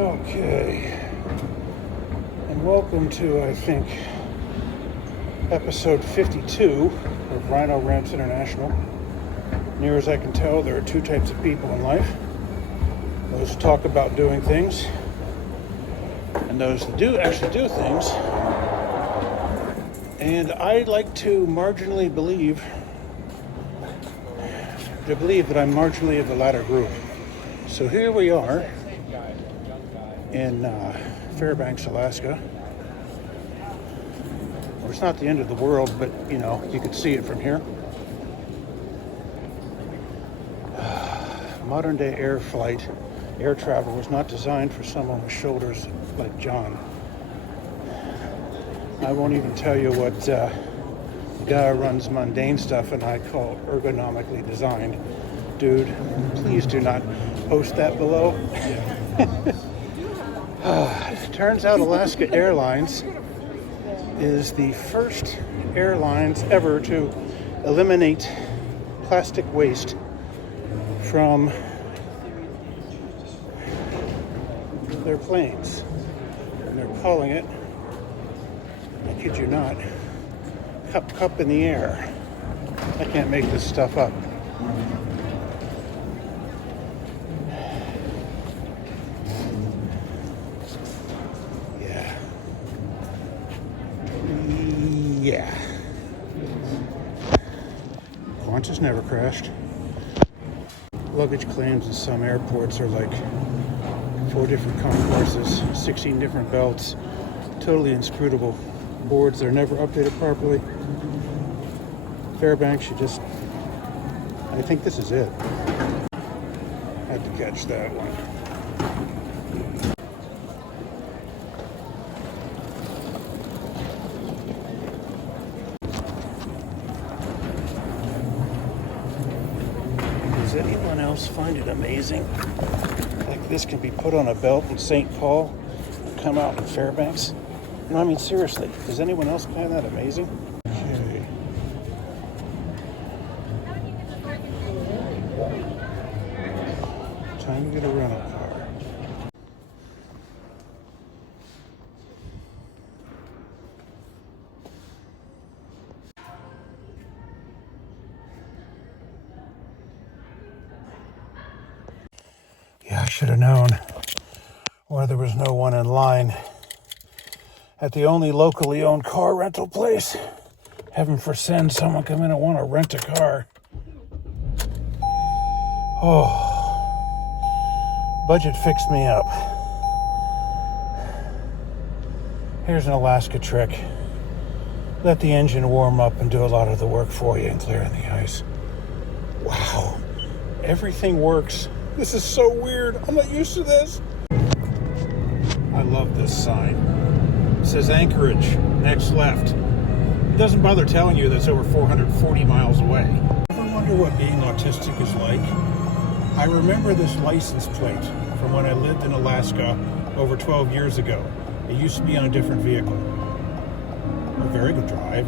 Okay, and welcome to, I think, episode 52 of Rhino Ramps International. Near as I can tell, there are two types of people in life. Those who talk about doing things, and those that actually do things. And I like to marginally believe that I'm marginally of the latter group. So here we are in Fairbanks, Alaska. Well, it's not the end of the world, but you know, you could see it from here. Modern day air travel was not designed for someone with shoulders like John. I won't even tell you what the guy who runs mundane stuff and I call ergonomically designed. Dude, please do not post that below. Turns out Alaska Airlines is the first airlines ever to eliminate plastic waste from their planes. And they're calling it, I kid you not, cup in the air. I can't make this stuff up. Yeah. Qantas never crashed. Luggage claims in some airports are like 4 different concourses, 16 different belts, totally inscrutable. Boards that are never updated properly. Fairbanks, I think this is it. Had to catch that one. Does anyone else find it amazing? Like this can be put on a belt in St. Paul and come out in Fairbanks? No, I mean seriously, does anyone else find that amazing? Okay. Time to get a rental car. Yeah, I should have known why there was no one in line at the only locally owned car rental place. Heaven forsend someone come in and want to rent a car. Oh, budget fixed me up. Here's an Alaska trick. Let the engine warm up and do a lot of the work for you and clearing the ice. Wow, everything works. This is so weird. I'm not used to this. I love this sign. It says Anchorage, next left. It doesn't bother telling you that's over 440 miles away. Ever wonder what being autistic is like? I remember this license plate from when I lived in Alaska over 12 years ago. It used to be on a different vehicle. A very good drive.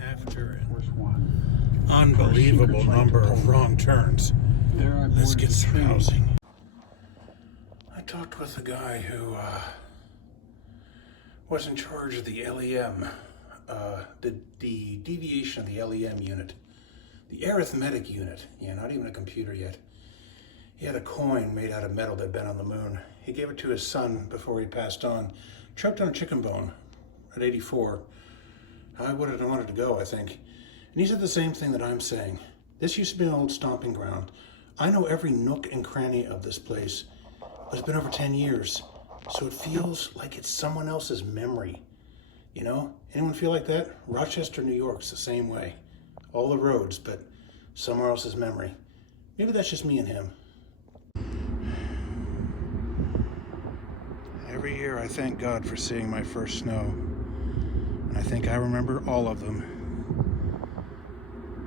After an unbelievable number of wrong turns, let's get some housing. I talked with a guy who was in charge of the LEM, the deviation of the LEM unit, the arithmetic unit. Yeah, not even a computer yet. He had a coin made out of metal that had been on the moon. He gave it to his son before he passed on. Choked on a chicken bone at 84. I would have wanted to go, I think. And he said the same thing that I'm saying. This used to be an old stomping ground. I know every nook and cranny of this place. It's been over 10 years. So it feels like it's someone else's memory. You know? Anyone feel like that? Rochester, New York's the same way. All the roads, but somewhere else's memory. Maybe that's just me and him. Every year I thank God for seeing my first snow. And I think I remember all of them.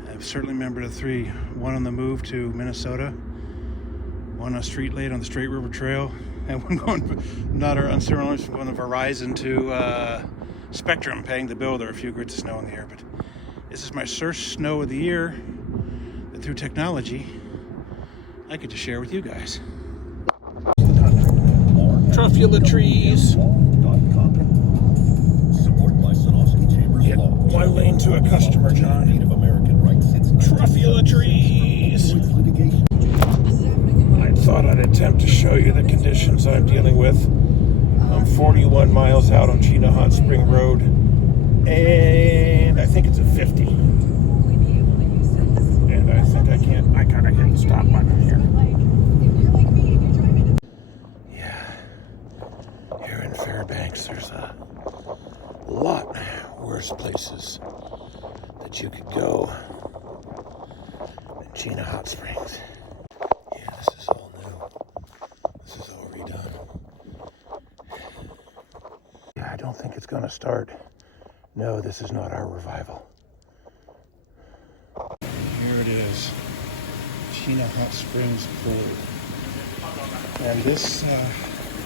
I certainly remember the 3. One on the move to Minnesota, one on a street late on the Straight River Trail, and one going, not our unceremonious, from going to Verizon to Spectrum, paying the bill. There were a few grits of snow in the air, but this is my first snow of the year that through technology I get to share with you guys. truffula trees. Yep, one lane to a customer, John. Truffula trees. I thought I'd attempt to show you the conditions I'm dealing with. I'm 41 miles out on Chino Hot Spring Road, and I think it's a 50. And I think I gotta hit the stop button here. Yeah, here in Fairbanks, there's a lot worse places that you could go than Chino Hot Springs. Yeah, this is all new. This is all redone. Yeah, I don't think it's gonna start. No, this is not our revival. Here it is, Chino Hot Springs Pool. And this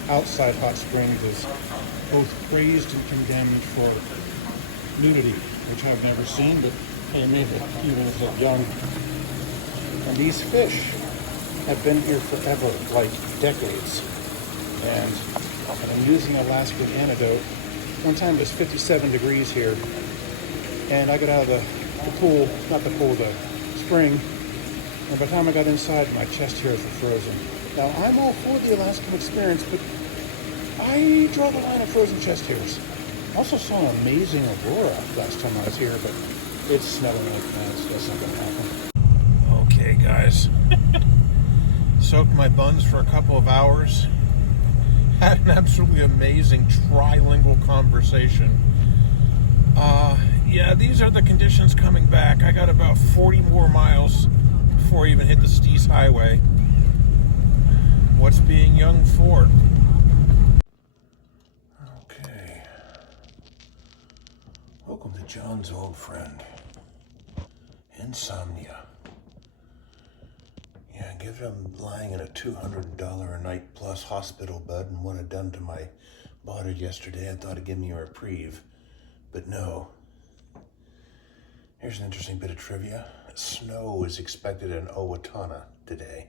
outside hot springs is both praised and condemned for nudity, which I've never seen, but hey, maybe even as a young. And these fish have been here forever, like decades. And I'm using Alaskan antidote. One time it was 57 degrees here, and I got out of the pool, not the pool, the spring, and by the time I got inside, my chest hairs were frozen. Now, I'm all for the Alaskan experience, but I draw the line at frozen chest hairs. I also saw an amazing aurora last time I was here, but it's snowing like that, so that's not going to happen. Okay, guys. Soaked my buns for a couple of hours. Had an absolutely amazing trilingual conversation. Yeah, these are the conditions coming back. I got about 40 more miles before I even hit the Styers Highway. What's being young for? Okay. Welcome to John's old friend. Insomnia. Yeah, give him lying in a $200 a night plus hospital bed and what I'd done to my body yesterday. I thought it'd give me a reprieve, but no. Here's an interesting bit of trivia. Snow is expected in Owatonna today.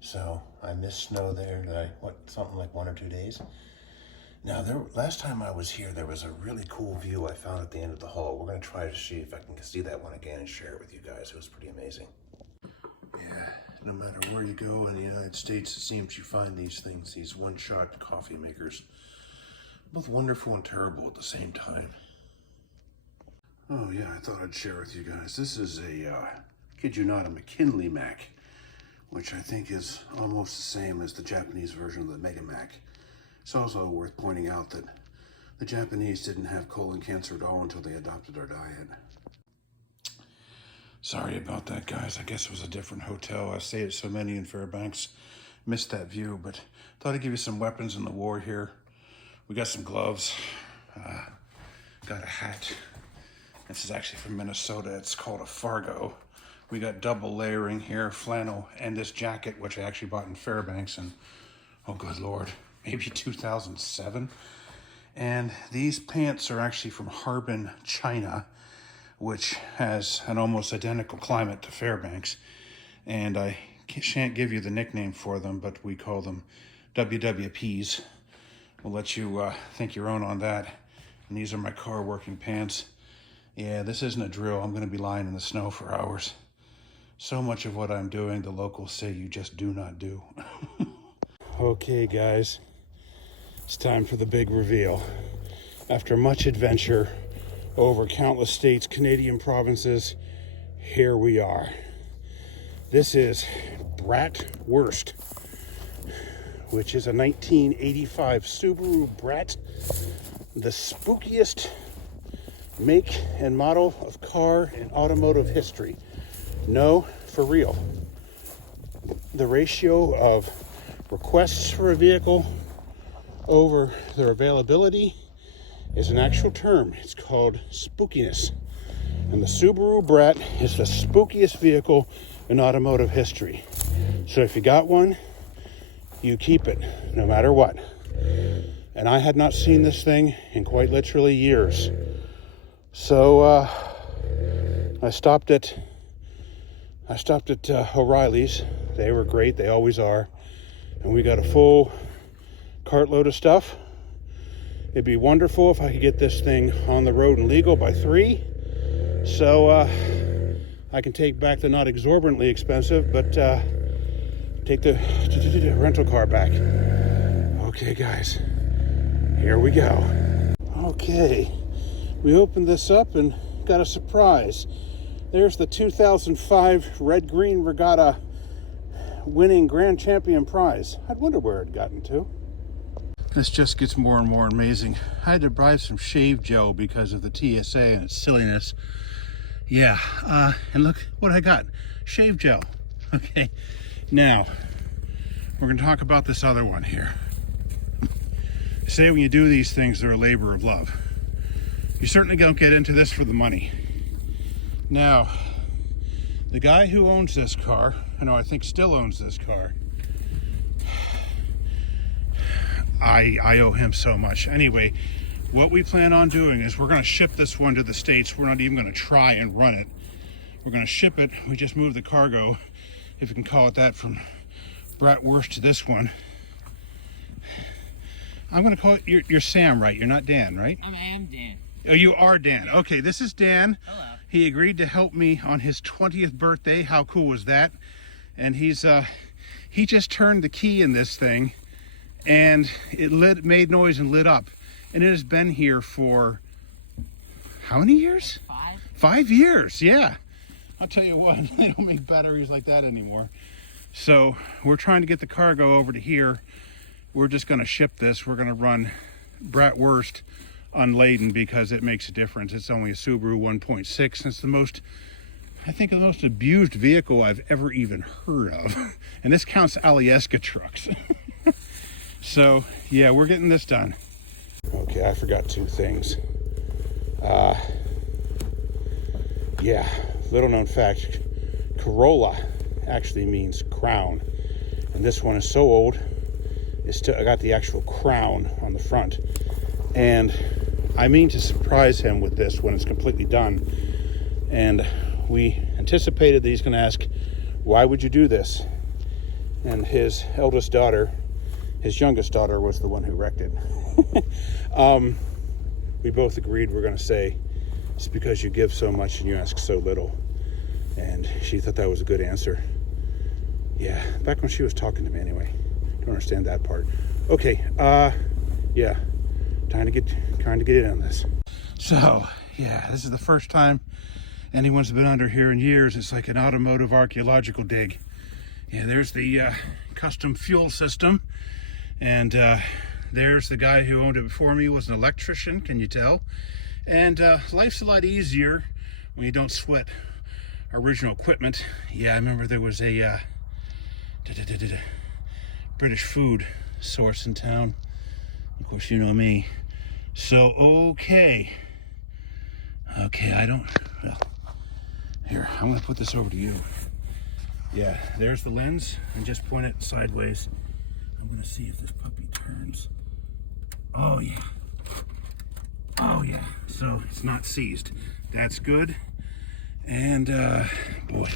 So I missed snow there, something like 1 or 2 days. Now, last time I was here, there was a really cool view I found at the end of the hall. We're gonna try to see if I can see that one again and share it with you guys. It was pretty amazing. Yeah, no matter where you go in the United States, it seems you find these things, these one-shot coffee makers. Both wonderful and terrible at the same time. Oh yeah, I thought I'd share with you guys. This is kid you not, a McKinley Mac, which I think is almost the same as the Japanese version of the Mega Mac. It's also worth pointing out that the Japanese didn't have colon cancer at all until they adopted our diet. Sorry about that, guys. I guess it was a different hotel. I stayed at so many in Fairbanks. Missed that view, but thought I'd give you some weapons in the war here. We got some gloves. Got a hat. This is actually from Minnesota. It's called a Fargo. We got double layering here, flannel, and this jacket, which I actually bought in Fairbanks in, oh good Lord, maybe 2007. And these pants are actually from Harbin, China, which has an almost identical climate to Fairbanks. And I shan't give you the nickname for them, but we call them WWPs. We'll let you think your own on that. And these are my car working pants. Yeah, this isn't a drill. I'm going to be lying in the snow for hours. So much of what I'm doing, the locals say you just do not do. Okay, guys. It's time for the big reveal. After much adventure over countless states, Canadian provinces, here we are. This is Bratwurst, which is a 1985 Subaru Brat, the spookiest make and model of car in automotive history. No, for real. The ratio of requests for a vehicle over their availability is an actual term. It's called spookiness. And the Subaru Brat is the spookiest vehicle in automotive history. So if you got one, you keep it, no matter what. And I had not seen this thing in quite literally years. So I stopped at O'Reilly's. They were great, they always are. And we got a full cartload of stuff. It'd be wonderful if I could get this thing on the road and legal by 3. So I can take back the not exorbitantly expensive, but take the rental car back. Okay, guys, here we go. Okay, we opened this up and got a surprise. There's the 2005 Red Green Regatta winning Grand Champion prize. I'd wonder where it gotten to. This just gets more and more amazing. I had to buy some shave gel because of the TSA and its silliness. Yeah, and look what I got. Shave gel. Okay, now we're going to talk about this other one here. They say when you do these things, they're a labor of love. You certainly don't get into this for the money. Now, the guy who owns this car, I think still owns this car, I owe him so much. Anyway, what we plan on doing is we're going to ship this one to the States. We're not even going to try and run it. We're going to ship it. We just moved the cargo, if you can call it that, from Bratwurst to this one. I'm going to call it, you're Sam, right? You're not Dan, right? I am Dan. Oh, you are Dan. Okay, this is Dan. Hello. He agreed to help me on his 20th birthday. How cool was that? And he just turned the key in this thing, and it made noise and lit up. And it has been here for how many years? 5. 5 years, yeah. I'll tell you what, they don't make batteries like that anymore. So we're trying to get the cargo over to here. We're just going to ship this. We're going to run Bratwurst unladen because it makes a difference. It's only a Subaru 1.6. It's the most abused vehicle I've ever even heard of. And this counts Alyeska trucks. So yeah, we're getting this done. Okay, I forgot 2 things. Yeah, little known fact, Corolla actually means crown. And this one is so old, I got the actual crown on the front. And I mean to surprise him with this when it's completely done. And we anticipated that he's going to ask, why would you do this? And his youngest daughter was the one who wrecked it. We both agreed we're going to say, it's because you give so much and you ask so little. And she thought that was a good answer. Yeah, back when she was talking to me anyway. Don't understand that part. Okay, yeah, trying to get in on this. So, yeah, this is the first time anyone's been under here in years. It's like an automotive archaeological dig. Yeah, there's the custom fuel system. And there's the guy who owned it before me, was an electrician, can you tell? And life's a lot easier when you don't sweat original equipment. Yeah, I remember there was a British food source in town. Of course, you know me. So, okay, well, here, I'm going to put this over to you. Yeah, there's the lens, and just point it sideways. I'm going to see if this puppy turns. Oh, yeah. Oh, yeah. So, it's not seized. That's good. And, boy,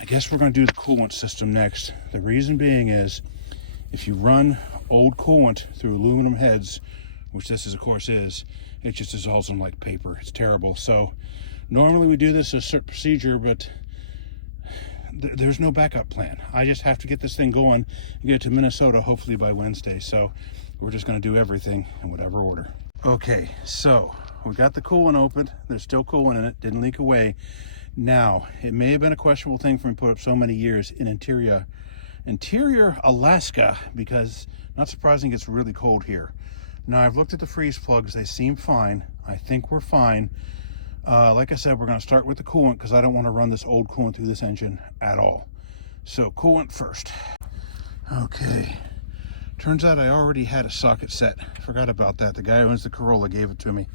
I guess we're going to do the coolant system next. The reason being is, if you run old coolant through aluminum heads, which this is, of course, it just dissolves them like paper. It's terrible. So, normally we do this as a certain procedure, but there's no backup plan. I just have to get this thing going and get it to Minnesota hopefully by Wednesday. So we're just going to do everything in whatever order. Okay, so we got the coolant opened. There's still coolant in it. Didn't leak away. Now, it may have been a questionable thing for me to put up so many years in interior Alaska, because not surprising, it's really cold here. Now, I've looked at the freeze plugs. They seem fine. I think we're fine. Like I said, we're going to start with the coolant because I don't want to run this old coolant through this engine at all. So coolant first. Okay. Turns out I already had a socket set. Forgot about that. The guy who owns the Corolla gave it to me.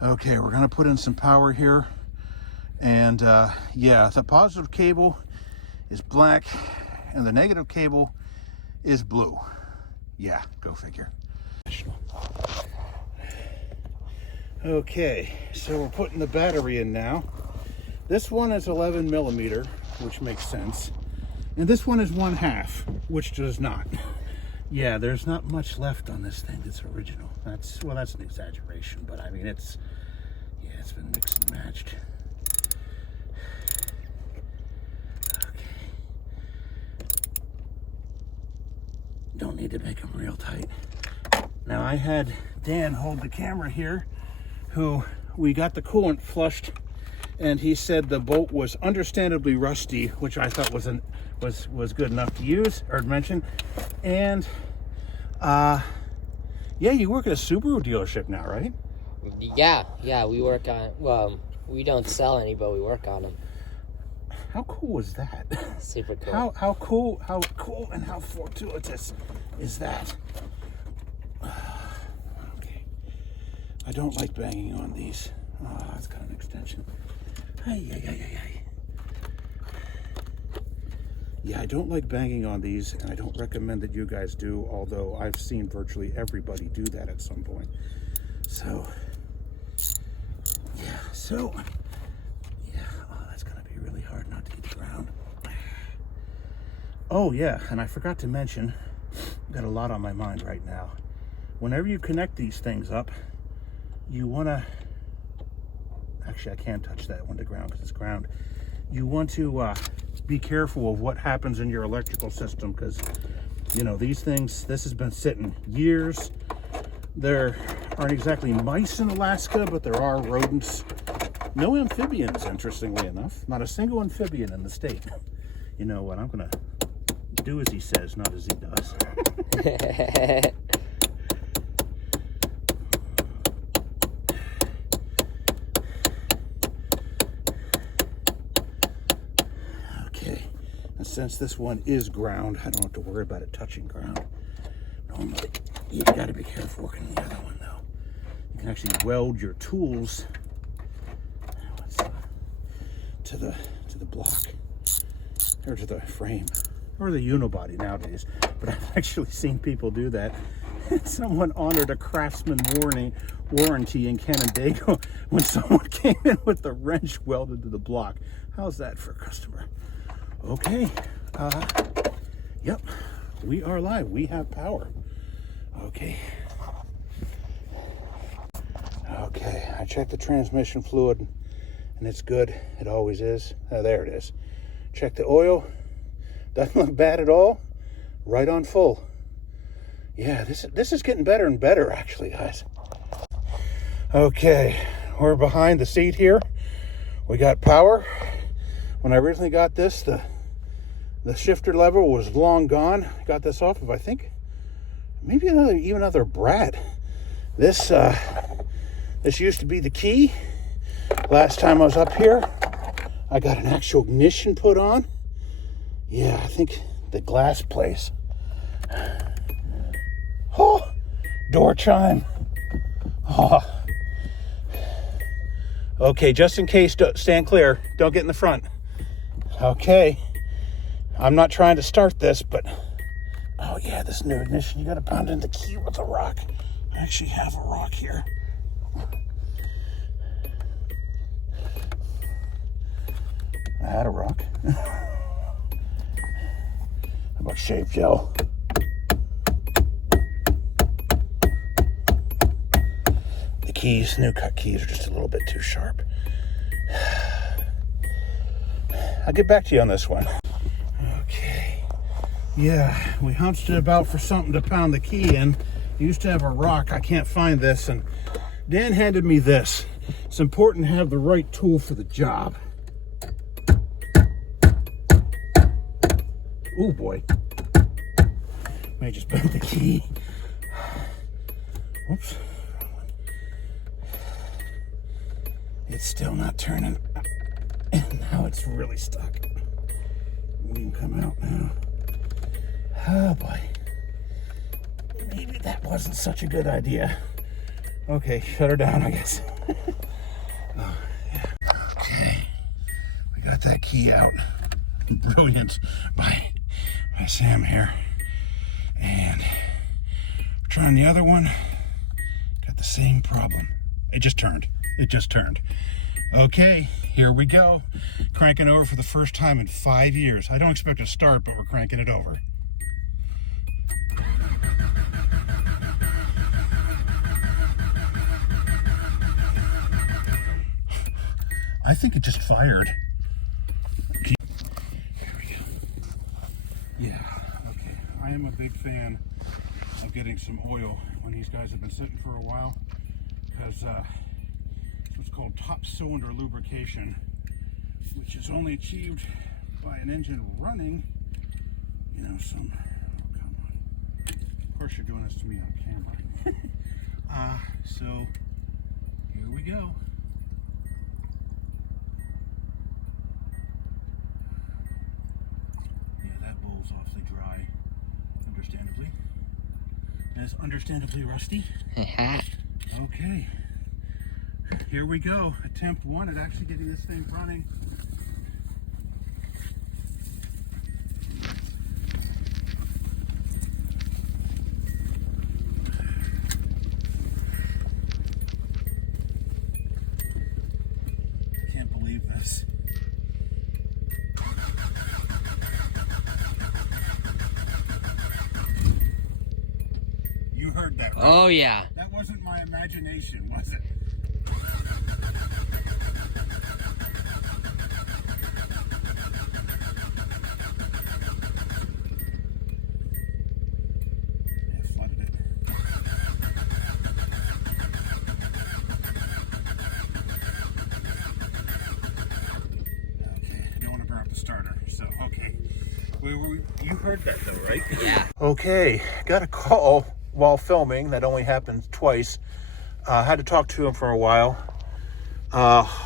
Okay, we're going to put in some power here. And yeah, the positive cable is black and the negative cable is blue. Yeah, go figure. Okay, so we're putting the battery in now. This one is 11 millimeter, which makes sense. And this one is 1/2, which does not. Yeah, there's not much left on this thing that's original. That's an exaggeration, but I mean, it's been mixed and matched. Okay. Don't need to make them real tight. Now, I had Dan hold the camera here, who we got the coolant flushed, and he said the bolt was understandably rusty, which I thought was good enough to use or mention. And yeah, you work at a Subaru dealership now, right? Yeah, we work on, well, we don't sell any, but we work on them. How cool was that? Super cool. How cool and how fortuitous is that? Okay. I don't like banging on these. Oh, that's got an extension. Yeah, I don't like banging on these, and I don't recommend that you guys do, although I've seen virtually everybody do that at some point. So, yeah, oh, that's gonna be really hard not to get the ground. Oh yeah, and I forgot to mention, I've got a lot on my mind right now. Whenever you connect these things up, you wanna, actually I can't touch that one to ground because it's ground. You want to be careful of what happens in your electrical system, because you know these things, this has been sitting years. There aren't exactly mice in Alaska, but there are rodents. No amphibians, interestingly enough. Not a single amphibian in the state. You know what, I'm gonna do as he says, not as he does. Since this one is ground, I don't have to worry about it touching ground. Normally, you gotta be careful working the other one though. You can actually weld your tools to the block, or to the frame, or the unibody nowadays. But I've actually seen people do that. Someone honored a craftsman warranty in Canandaigua when someone came in with the wrench welded to the block. How's that for a customer? Okay, yep, we are live. We have power. Okay, I checked the transmission fluid, and it's good. It always is. There it is. Check the oil. Doesn't look bad at all. Right on full. Yeah, this is getting better and better, actually, guys. Okay, we're behind the seat here. We got power. When I originally got this, the shifter lever was long gone. Got this off of, I think, maybe another brat. This used to be the key. Last time I was up here, I got an actual ignition put on. Yeah, I think the glass place. Oh, door chime. Oh. Okay, just in case, stand clear. Don't get in the front. Okay, I'm not trying to start this, but oh yeah, this new ignition, you gotta pound in the key with a rock. I actually have a rock here. I had a rock. How about shave gel? The keys, new cut keys, are just a little bit too sharp. I'll get back to you on this one. Okay. Yeah, we hunched it about for something to pound the key in. Used to have a rock. I can't find this, and Dan handed me this. It's important to have the right tool for the job. Oh boy. May just bent the key. Whoops. It's still not turning. And now it's really stuck. We can come out now. Oh boy. Maybe that wasn't such a good idea. Okay, shut her down, I guess. Oh, yeah. Okay. We got that key out. Brilliant by Sam here. And we're trying the other one. Got the same problem. It just turned. Okay, here we go. Cranking over for the first time in 5 years. I don't expect to start, but we're cranking it over. I think it just fired. There we go. Yeah, okay. I am a big fan of getting some oil when these guys have been sitting for a while, because it's what's called top cylinder lubrication, which is only achieved by an engine running, you know, some, oh, come on. Of course you're doing this to me on camera. So here we go. Yeah, that bowl's awfully dry, understandably. And it's understandably rusty. Okay, here we go. Attempt 1 at actually getting this thing running. Can't believe this. You heard that, right? Oh, yeah. That wasn't my imagination, was it? Yeah, flooded it. Okay, I don't want to burn up the starter, so okay. You heard that though, right? Yeah. Okay, got a call while filming. That only happened twice. Had to talk to him for a while.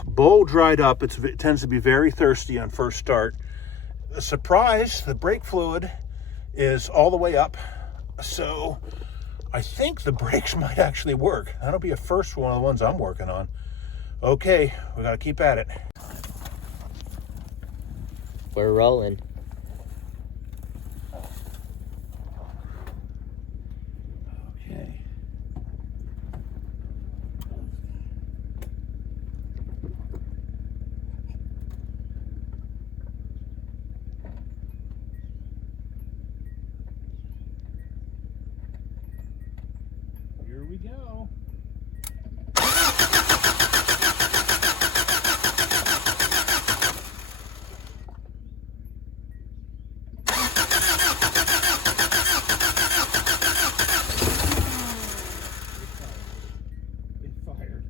Bowl dried up. It tends to be very thirsty on first start. A surprise, the brake fluid is all the way up. So I think the brakes might actually work. That'll be a first for one of the ones I'm working on. Okay, we got to keep at it. We're rolling. Okay. Here we go. It fired.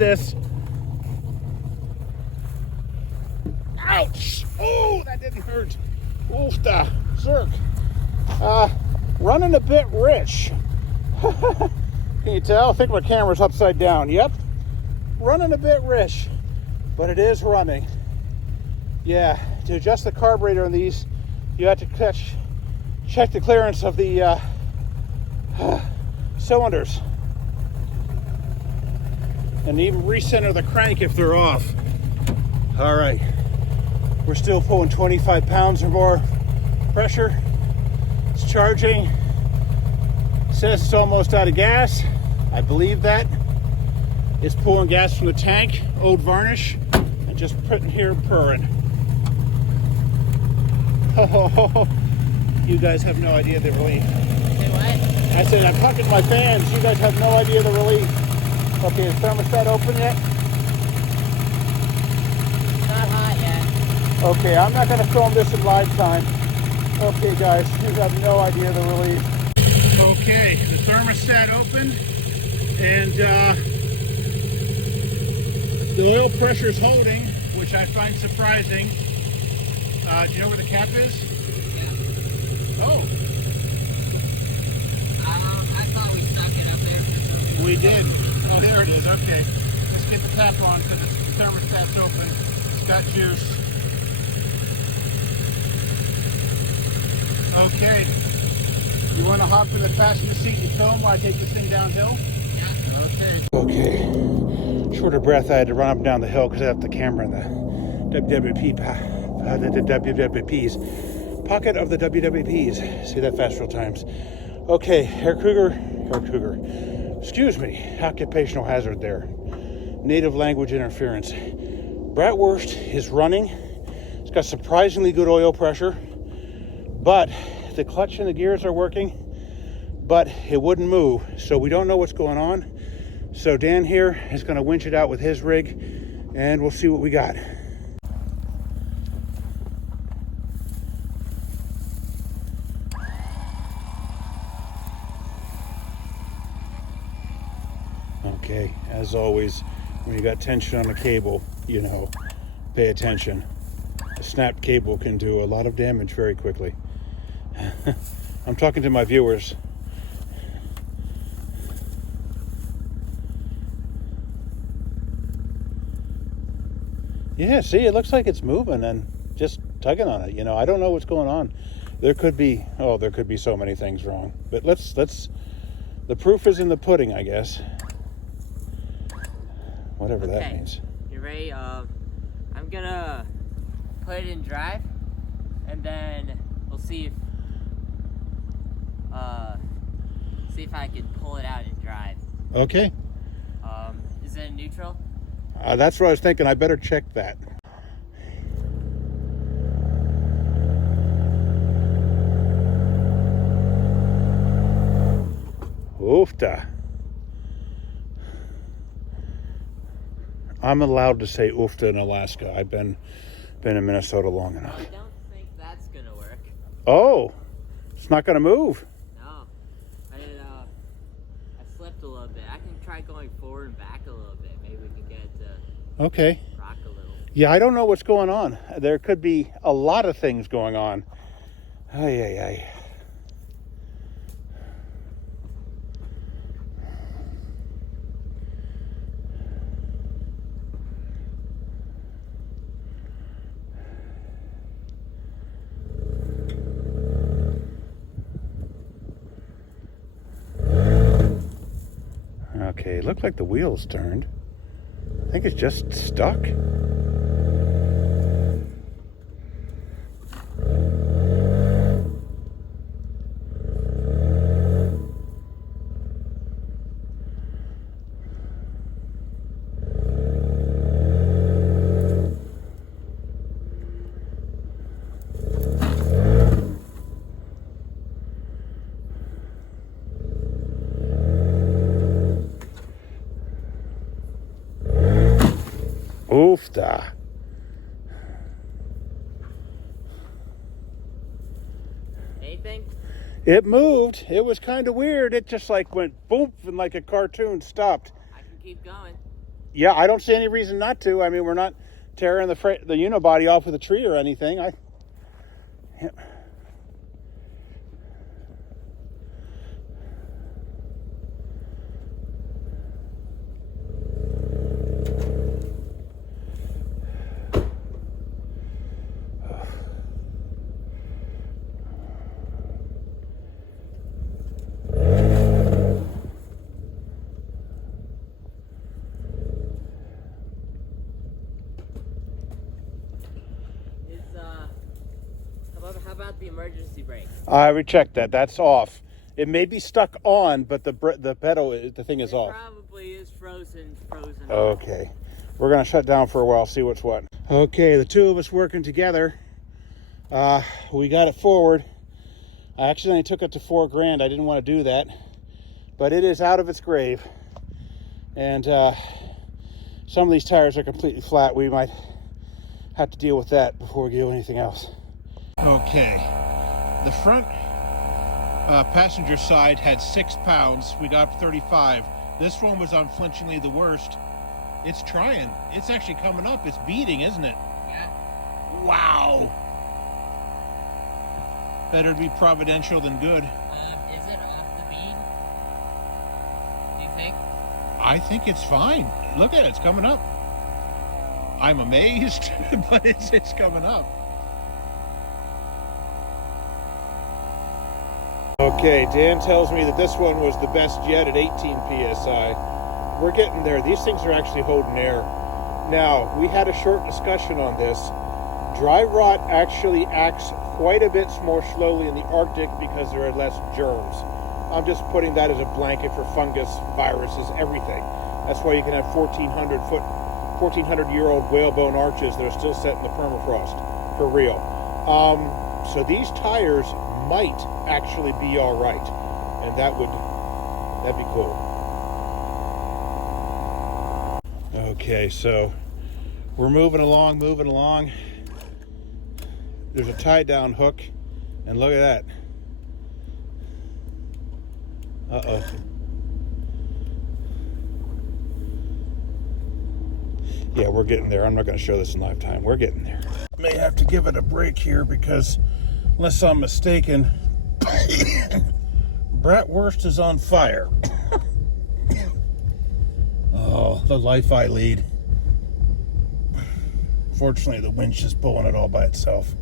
this. Ouch! Oh, that didn't hurt. Oofta. Zerk. Running a bit rich. Can you tell? I think my camera's upside down. Yep. Running a bit rich. But it is running. Yeah. To adjust the carburetor on these, you have to check the clearance of the cylinders. And even recenter the crank if they're off. All right. We're still pulling 25 pounds or more pressure. It's charging. Says it's almost out of gas. I believe that. It's pulling gas from the tank, old varnish, and just putting here purring. Oh, you guys have no idea the relief. Say what? I said I'm pucking my fans. You guys have no idea the relief. Okay, is thermostat open yet? Not hot yet. Okay, I'm not going to film this in live time. Okay, guys, you have no idea the relief. Okay, the thermostat opened, and the oil pressure is holding, which I find surprising. Do you know where the cap is? Yeah. Oh. I thought we stuck it up there for some reason. We did. Oh, there it is. Okay. Let's get the tap on because the thermostat's open. It's got juice. Okay. You want to hop in the passenger seat and film while I take this thing downhill? Yeah. Okay. Okay. Short of breath, I had to run up and down the hill because I have the camera in the WWPs. Pocket of the WWPs. Say that fast real times. Okay, Herr Kruger. Excuse me, occupational hazard there. Native language interference. Bratwurst is running. It's got surprisingly good oil pressure, but the clutch and the gears are working, but it wouldn't move. So we don't know what's going on. So Dan here is going to winch it out with his rig, and we'll see what we got. Okay, as always, when you got tension on a cable, you know, pay attention. A snapped cable can do a lot of damage very quickly. I'm talking to my viewers. Yeah, see, it looks like it's moving and just tugging on it. You know, I don't know what's going on. There could be so many things wrong. But let's the proof is in the pudding, I guess. Whatever that means. You ready? I'm gonna put it in drive, and then we'll see if I can pull it out in drive. Okay. Is it in neutral? That's what I was thinking. I better check that. Oofta. I'm allowed to say oofta in Alaska. I've been in Minnesota long enough. I don't think that's gonna work. Oh, it's not gonna move. No, I slipped a little bit. I can try going forward and back a little bit. Maybe we can get it to okay. rock a little. Yeah, I don't know what's going on. There could be a lot of things going on. Ay, ay, ay. Okay, it looked like the wheels turned. I think it's just stuck. Oofta. Anything? It moved. It was kind of weird. It just like went boom and like a cartoon stopped. I can keep going. Yeah, I don't see any reason not to. I mean, we're not tearing the unibody off with a tree or anything. Yeah. How about the emergency brake? I rechecked that. That's off. It may be stuck on, but the pedal, the thing is off. Probably is frozen. Okay. We're going to shut down for a while, see what's what. Okay, the two of us working together. We got it forward. I accidentally took it to $4,000. I didn't want to do that. But it is out of its grave. And some of these tires are completely flat. We might have to deal with that before we do anything else. Okay. The front passenger side had 6 pounds. We got up 35. This one was unflinchingly the worst. It's trying. It's actually coming up. It's beating, isn't it? Yeah. Wow. Better to be providential than good. Is it off the bead? Do you think? I think it's fine. Look at it. It's coming up. I'm amazed, but it's coming up. Okay, Dan tells me that this one was the best yet at 18 PSI. We're getting there. These things are actually holding air. Now, we had a short discussion on this. Dry rot actually acts quite a bit more slowly in the Arctic because there are less germs. I'm just putting that as a blanket for fungus, viruses, everything. That's why you can have 1,400-year-old whalebone arches that are still set in the permafrost, for real. So these tires might actually be all right, and that'd be cool. Okay, so we're moving along. There's a tie-down hook, and look at that. Uh-oh. Yeah, we're getting there. I'm not going to show this in live time. We're getting there. May have to give it a break here because, unless I'm mistaken, Bratwurst is on fire. Oh, the life I lead. Fortunately, the winch is pulling it all by itself.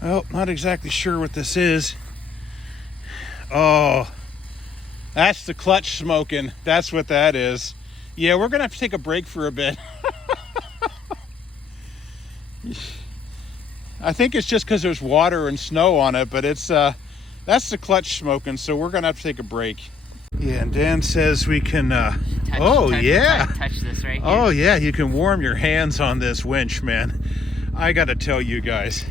Well, not exactly sure what this is. Oh, that's the clutch smoking. That's what that is. Yeah, we're going to have to take a break for a bit. I think it's just because there's water and snow on it, but it's that's the clutch smoking, so we're going to have to take a break. Yeah, and Dan says we can... touch this right here. Oh, yeah, you can warm your hands on this winch, man. I got to tell you guys,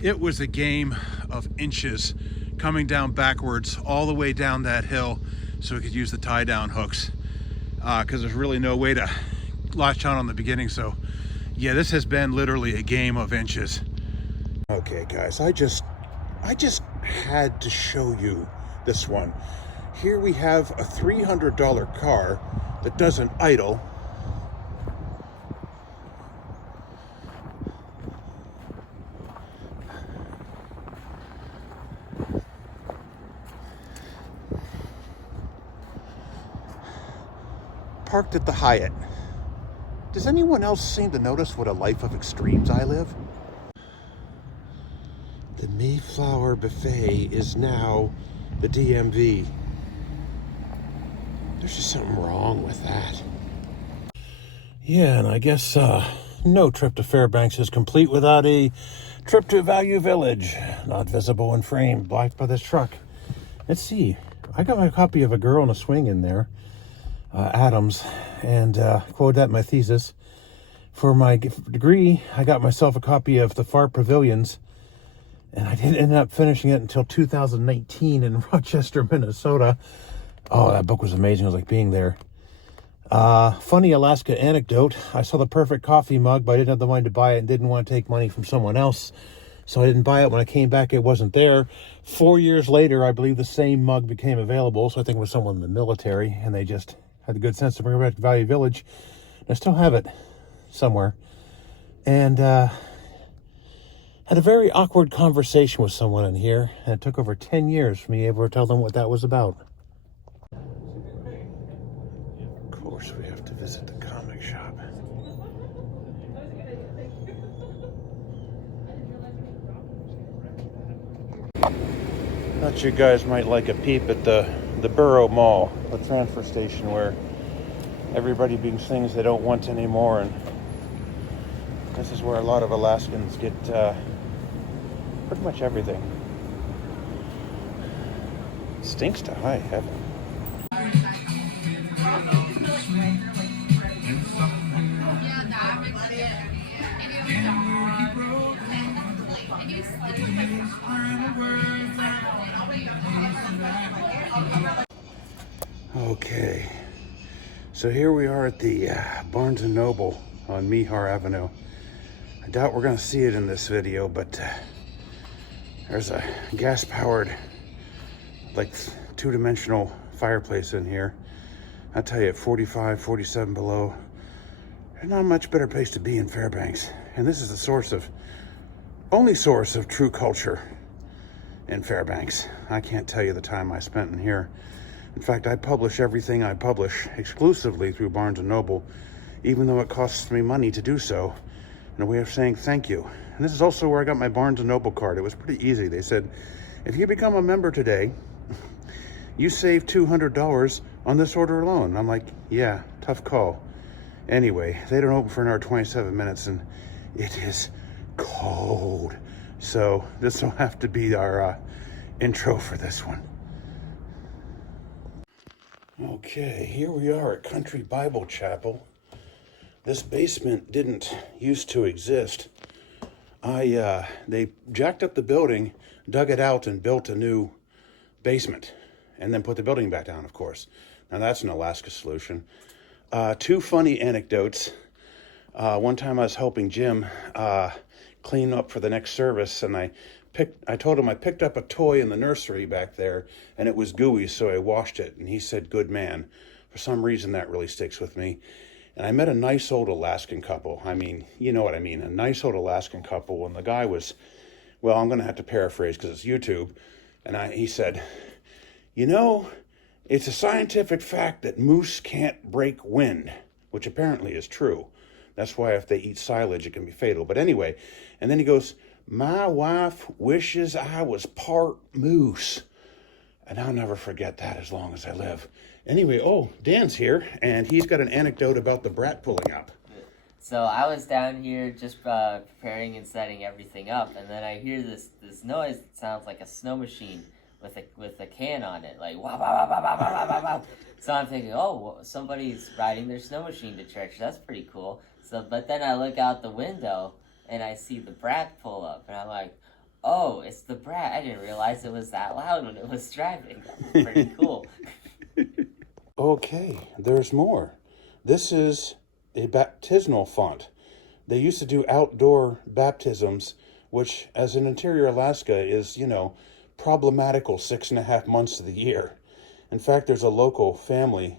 it was a game of inches coming down backwards all the way down that hill so we could use the tie-down hooks because there's really no way to latch on the beginning. So, yeah, this has been literally a game of inches. Okay, guys, I just had to show you this one. Here we have a $300 car that doesn't idle. Parked at the Hyatt. Does anyone else seem to notice what a life of extremes I live? The Mayflower Buffet is now the DMV. There's just something wrong with that. Yeah, and I guess no trip to Fairbanks is complete without a trip to Value Village. Not visible in frame, blocked by this truck. Let's see. I got my copy of A Girl in a Swing in there. Adams, and quoted that in my thesis. For my degree, I got myself a copy of The Far Pavilions, and I didn't end up finishing it until 2019 in Rochester, Minnesota. Oh, that book was amazing. It was like being there. Funny Alaska anecdote. I saw the perfect coffee mug, but I didn't have the money to buy it and didn't want to take money from someone else. So I didn't buy it. When I came back, it wasn't there. 4 years later, I believe the same mug became available. So I think it was someone in the military, and they just had the good sense to bring it back to Value Village. And I still have it somewhere. And had a very awkward conversation with someone in here. And it took over 10 years for me ever to tell them what that was about. Of course, we have to visit the comic shop. Thought you guys might like a peep at the Borough Mall, the transfer station where everybody brings things they don't want anymore, and this is where a lot of Alaskans get pretty much everything. Stinks to high heaven. Okay, so here we are at the Barnes & Noble on Mihar Avenue. I doubt we're going to see it in this video, but there's a gas-powered, like, two-dimensional fireplace in here. I'll tell you, at 45, 47 below, there's not a much better place to be in Fairbanks. And this is the only source of true culture in Fairbanks. I can't tell you the time I spent in here. In fact, I publish everything I publish exclusively through Barnes & Noble, even though it costs me money to do so, in a way of saying thank you. And this is also where I got my Barnes & Noble card. It was pretty easy. They said, if you become a member today, you save $200 on this order alone. I'm like, yeah, tough call. Anyway, they don't open for another 27 minutes, and it is cold. So this will have to be our intro for this one. Okay, here we are at Country Bible Chapel. This basement didn't used to exist. They jacked up the building, dug it out, and built a new basement, and then put the building back down, of course. Now that's an Alaska solution. Two funny anecdotes. One time I was helping Jim clean up for the next service, and I told him I picked up a toy in the nursery back there, and it was gooey, so I washed it. And he said, good man. For some reason, that really sticks with me. And I met a nice old Alaskan couple. I mean, you know what I mean, a nice old Alaskan couple. And the guy was, well, I'm going to have to paraphrase because it's YouTube. And he said, you know, it's a scientific fact that moose can't break wind, which apparently is true. That's why if they eat silage, it can be fatal. But anyway, and then he goes, my wife wishes I was part moose. And I'll never forget that as long as I live. Anyway, Dan's here, and he's got an anecdote about the brat pulling up. So I was down here just preparing and setting everything up, and then I hear this noise that sounds like a snow machine with a can on it, like wah, wah, wah, wah, wah, wah, wah, wah. So I'm thinking, well, somebody's riding their snow machine to church. That's pretty cool. But then I look out the window, and I see the brat pull up, and I'm like, oh, it's the brat. I didn't realize it was that loud when it was driving. That was pretty cool. Okay, there's more. This is a baptismal font. They used to do outdoor baptisms, which, as in interior Alaska, is, problematical 6.5 months of the year. In fact, there's a local family,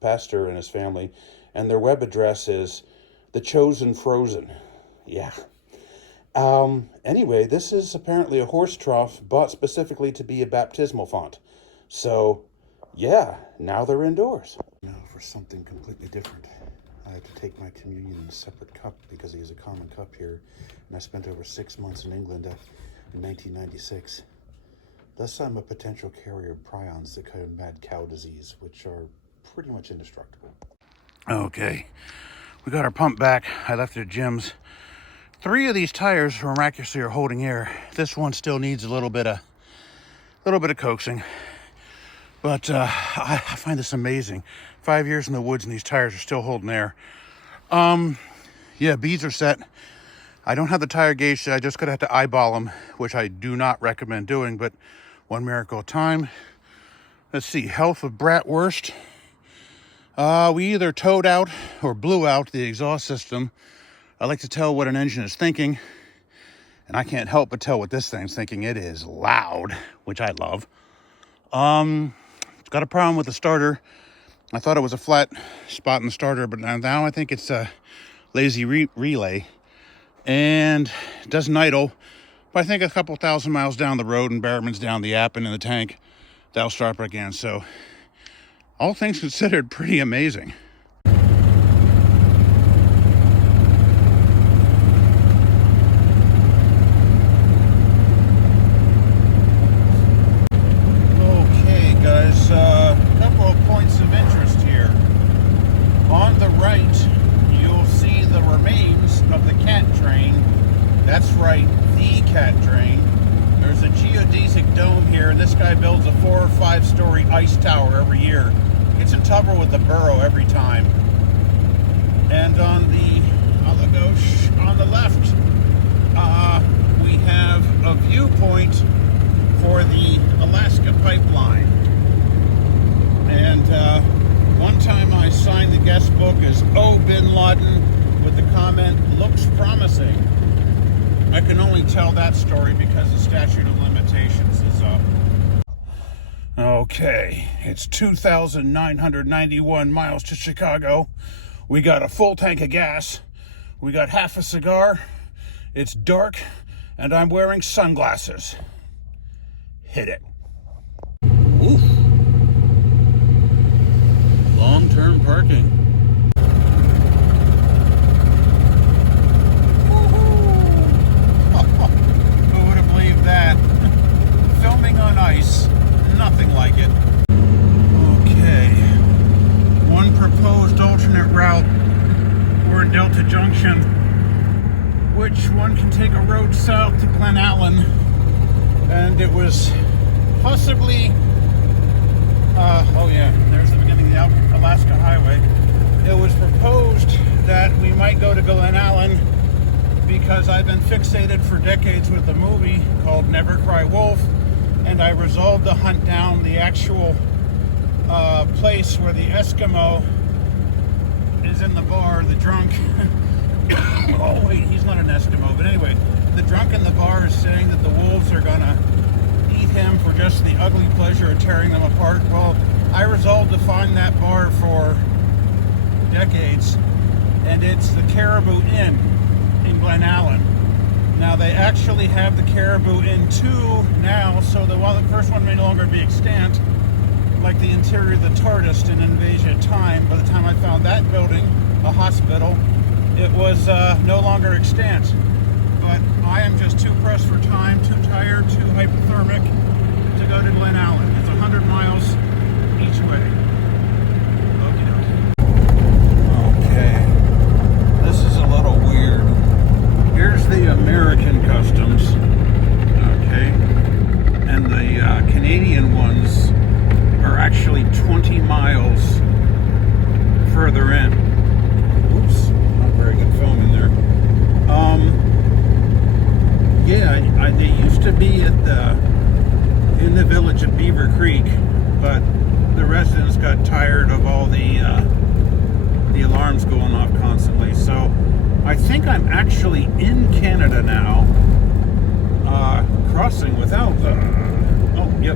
pastor and his family, and their web address is The Chosen Frozen. Yeah. Anyway, this is apparently a horse trough bought specifically to be a baptismal font. So, yeah, now they're indoors. Now for something completely different. I have to take my communion in a separate cup because I use a common cup here. And I spent over 6 months in England in 1996. Thus, I'm a potential carrier of prions that cause mad cow disease, which are pretty much indestructible. Okay, we got our pump back. I left it at Jim's. 3 of these tires miraculously are holding air. This one still needs a little bit of coaxing. But I find this amazing. 5 years in the woods and these tires are still holding air. Yeah, beads are set. I don't have the tire gauge set. I just gotta have to eyeball them, which I do not recommend doing, but one miracle at a time. Let's see, health of bratwurst. We either towed out or blew out the exhaust system. I like to tell what an engine is thinking. And I can't help but tell what this thing's thinking. It is loud, which I love. It's got a problem with the starter. I thought it was a flat spot in the starter, but now I think it's a lazy relay. And it doesn't idle. But I think a couple thousand miles down the road and Barrowman's down the app and in the tank, that'll start up again. So all things considered, pretty amazing. Okay, guys, a couple of points of interest here. On the right, you'll see the remains of the cat train. That's right, the cat train. There's a geodesic dome here, and this guy builds a 4 or 5 story ice tower every year. Gets in trouble with the borough every time. And on the left, we have a viewpoint for the Alaska pipeline. And one time I signed the guest book as O. Bin Laden with the comment, "Looks promising." I can only tell that story because the statute of limitations is up. Okay, it's 2,991 miles to Chicago. We got a full tank of gas. We got half a cigar. It's dark, and I'm wearing sunglasses. Hit it. Oof. Long-term parking. Who would have believed that? Filming on ice. Nothing like it. Okay. One proposed alternate route. We're in Delta Junction, which one can take a road south to Glen Allen. And it was possibly, there's the beginning of the Alaska Highway. It was proposed that we might go to Glen Allen because I've been fixated for decades with a movie called Never Cry Wolf, and I resolved to hunt down the actual place where the Eskimo is in the bar, the drunk. Oh wait, he's not an Eskimo, but anyway, the drunk in the bar is saying that the wolves are gonna eat him for just the ugly pleasure of tearing them apart. Well, I resolved to find that bar for decades, and it's the Caribou Inn in Glen Allen. Now they actually have the Caribou Inn 2 now, so while the first one may no longer be extant, like the interior of the TARDIS in Invasion of Time, by the time I found that building, a hospital, it was no longer extant. But I am just too pressed for time, too tired, too hypothermic to go to Glen Allen. It's 100 miles each way. Okay. This is a little weird. Here's the American customs. Okay. And the Canadian ones are actually 20 miles further in. Oops, not very good filming there. They used to be in the village of Beaver Creek, but the residents got tired of all the alarms going off constantly. So I think I'm actually in Canada now, crossing without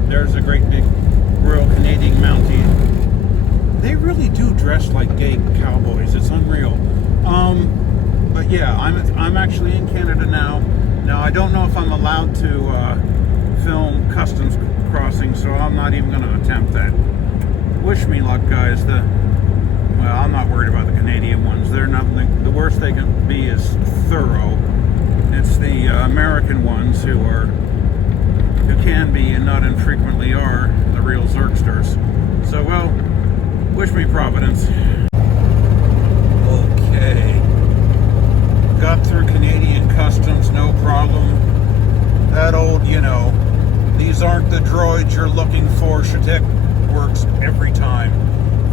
there's a great big Royal Canadian Mountie. They really do dress like gay cowboys. It's unreal. But yeah, I'm actually in Canada now. Now I don't know if I'm allowed to film customs crossing, so I'm not even going to attempt that. Wish me luck, guys. I'm not worried about the Canadian ones. They're nothing. The worst they can be is thorough. It's the American ones who can be and not infrequently are the real Zerksters. So, wish me Providence. Okay. Got through Canadian customs, no problem. That old, these aren't the droids you're looking for shtick works every time.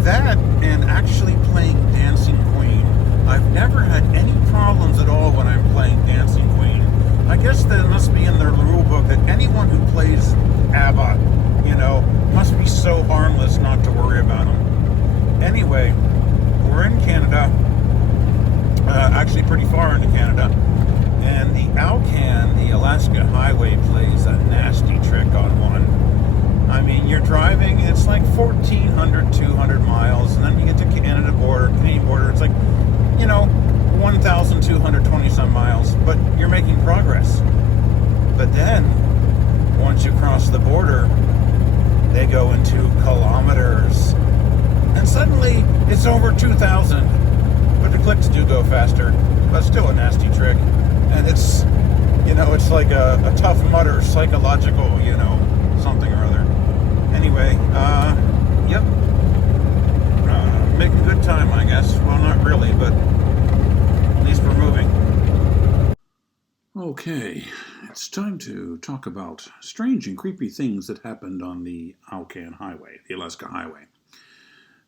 That and actually playing Dancing Queen. I've never had any problems at all when I'm playing Dancing Queen. I guess that must be in their rule book that anyone who plays ABBA, must be so harmless not to worry about them. Anyway, we're in Canada, actually pretty far into Canada, And the Alcan, the Alaska Highway, plays a nasty trick on one. I mean, you're driving, it's like 1,400, 200 miles, and then you get to Canadian border, it's like, 1,220 some miles, but you're making progress. But then, once you cross the border, they go into kilometers. And suddenly, it's over 2,000. But the clicks do go faster, but still a nasty trick. And it's, it's like a Tough Mudder psychological, something or other. Anyway, yep. Making good time, I guess. Well, not really, but at least we're moving. Okay, it's time to talk about strange and creepy things that happened on the Alcan Highway, the Alaska Highway.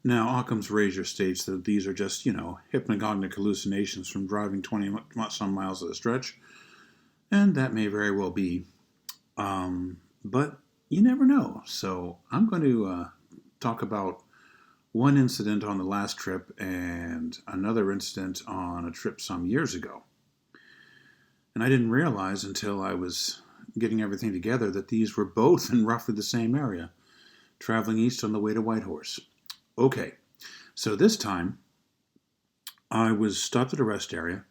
Now, Occam's razor states that these are just, hypnagogic hallucinations from driving 20-some miles at a stretch, and that may very well be. But you never know. So I'm going to talk about one incident on the last trip and another incident on a trip some years ago. And I didn't realize until I was getting everything together that these were both in roughly the same area, traveling east on the way to Whitehorse. Okay, so this time I was stopped at a rest area,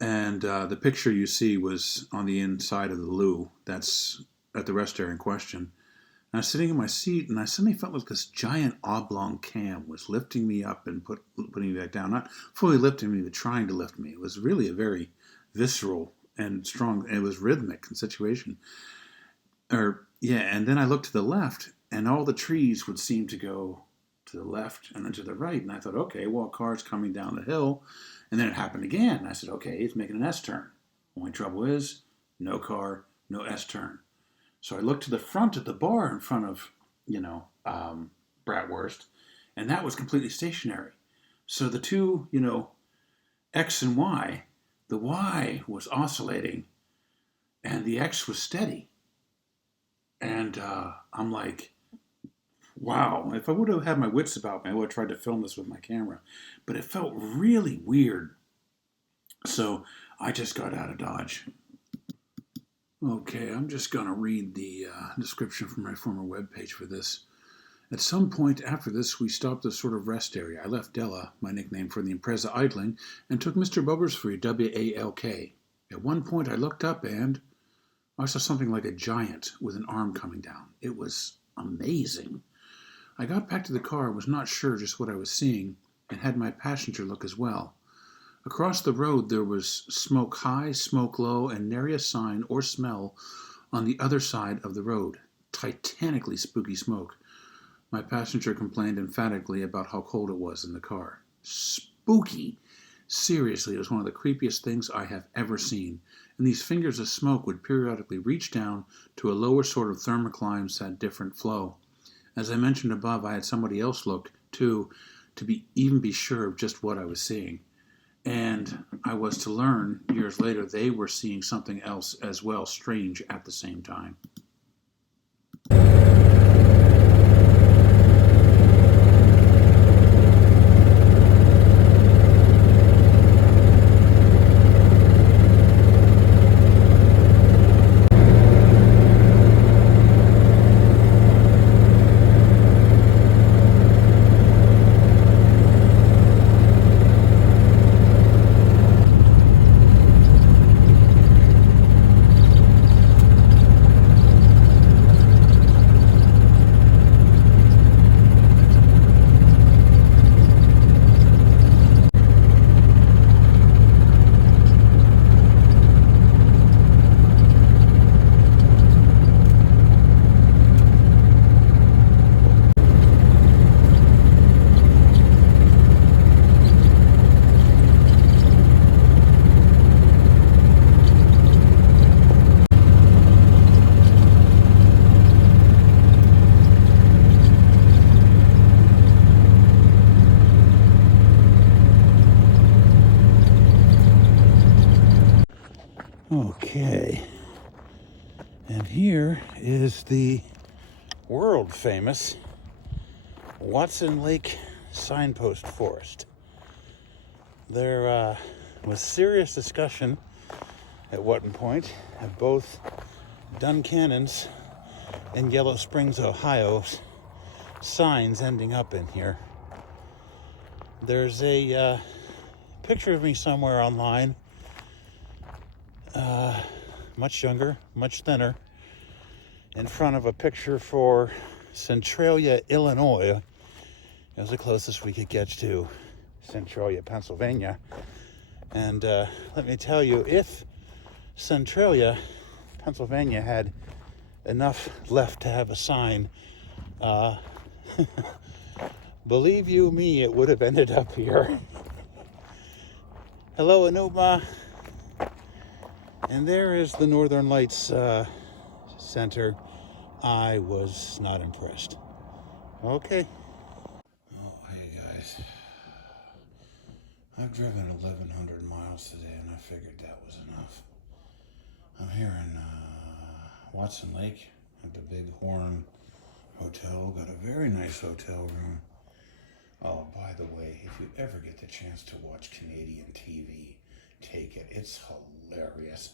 and the picture you see was on the inside of the loo. That's at the rest area in question. And I was sitting in my seat, and I suddenly felt like this giant oblong cam was lifting me up and putting me back down. Not fully lifting me, but trying to lift me. It was really a very visceral and strong, and it was rhythmic in situation. And then I looked to the left, and all the trees would seem to go to the left and then to the right. And I thought, okay, well, a car's coming down the hill. And then it happened again. I said, okay, it's making an S-turn. Only trouble is, no car, no S-turn. So I looked to the front at the bar in front of, Bratwurst, and that was completely stationary. So the two, X and Y, the Y was oscillating, and the X was steady. And I'm like, wow, if I would have had my wits about me, I would have tried to film this with my camera. But it felt really weird. So I just got out of Dodge. Okay, I'm just going to read the description from my former webpage for this. At some point after this, we stopped at a sort of rest area. I left Della, my nickname for the Impreza idling, and took Mr. Bubbersfree, W-A-L-K. At one point, I looked up and I saw something like a giant with an arm coming down. It was amazing. I got back to the car, was not sure just what I was seeing, and had my passenger look as well. Across the road there was smoke high, smoke low, and nary a sign or smell on the other side of the road. Titanically spooky smoke. My passenger complained emphatically about how cold it was in the car. Spooky! Seriously, it was one of the creepiest things I have ever seen, and these fingers of smoke would periodically reach down to a lower sort of thermoclines at different flow. As I mentioned above, I had somebody else look, too, to be sure of just what I was seeing. And I was to learn, years later, they were seeing something else as well, strange at the same time. Okay, and here is the world famous Watson Lake Signpost Forest. There was serious discussion at one point have both Duncannon's and Yellow Springs, Ohio's signs ending up in here. There's a picture of me somewhere online, much younger, much thinner, in front of a picture for Centralia, Illinois. It was the closest we could get to Centralia, Pennsylvania. And let me tell you, if Centralia, Pennsylvania had enough left to have a sign, believe you me, it would have ended up here. Hello, Anuma. And there is the Northern Lights Center. I was not impressed. Okay. Oh, hey guys. I've driven 1,100 miles today, and I figured that was enough. I'm here in Watson Lake at the Big Horn Hotel. Got a very nice hotel room. Oh, by the way, if you ever get the chance to watch Canadian TV, take it. It's hilarious.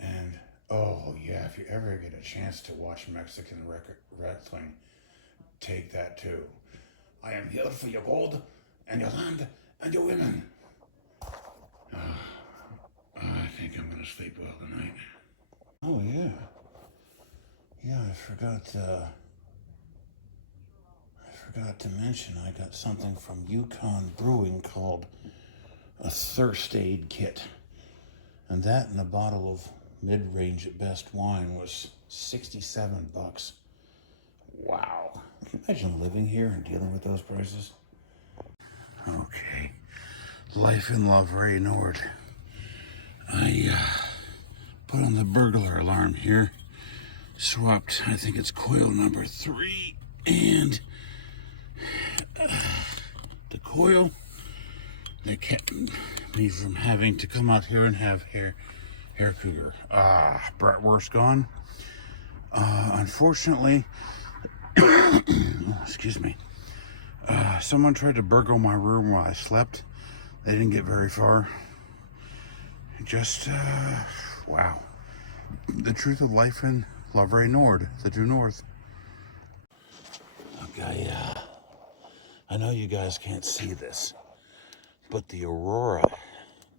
And, oh yeah, if you ever get a chance to watch Mexican wrestling, take that too. I am here for your gold and your land and your women. I think I'm going to sleep well tonight. Oh, yeah. Yeah, I forgot to mention I got something from Yukon Brewing called a Thirst Aid Kit. And that and a bottle of mid-range at best wine was $67. Wow. Can you imagine living here and dealing with those prices? Okay. Life in Lavray Nord. I put on the burglar alarm here. Swapped, I think it's coil number 3, and the coil that kept me from having to come out here and have hair cougar. Bratwurst gone. Unfortunately, excuse me, someone tried to burgle my room while I slept. They didn't get very far. Just, wow. The truth of life in Lavray Nord, the due north. Okay, I know you guys can't see this, but the aurora,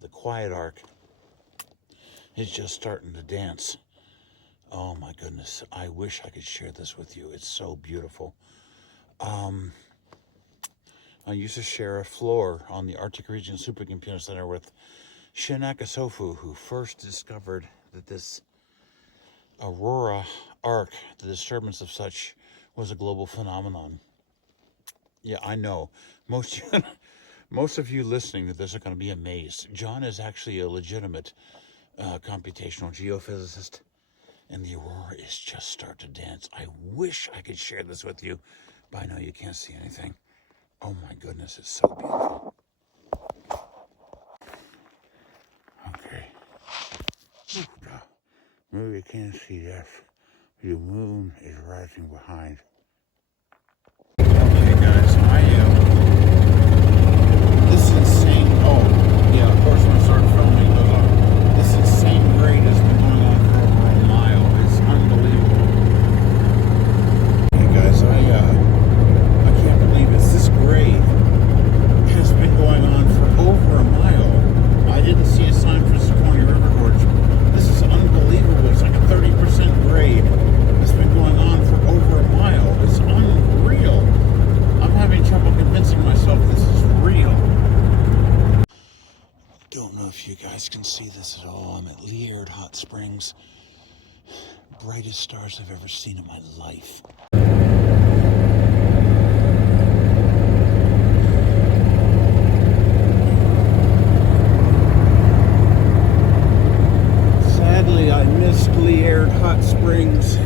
the quiet arc, is just starting to dance. Oh my goodness, I wish I could share this with you. It's so beautiful. I used to share a floor on the Arctic Region Supercomputer Center with Shinaka Sofu, who first discovered that this aurora arc, the disturbance of such, was a global phenomenon. Yeah, I know. Most of you listening to this are going to be amazed. John is actually a legitimate computational geophysicist, and the aurora is just starting to dance. I wish I could share this with you, but I know you can't see anything. Oh my goodness, it's so beautiful. Okay. Maybe you can't see this. The moon is rising behind. Okay guys, this insane, oh yeah, of course when I start filming, this insane grade has been going on for over a mile. It's unbelievable. Hey guys, I can't believe it's this grade has been going on for over a mile. I didn't see a sign for Sequoia River Gorge. This is unbelievable. It's like a 30% grade. It's been going on for over a mile. It's unreal. I'm having trouble convincing myself this is real. Don't know if you guys can see this at all. I'm at Liard Hot Springs. Brightest stars I've ever seen in my life. Sadly, I missed Liard Hot Springs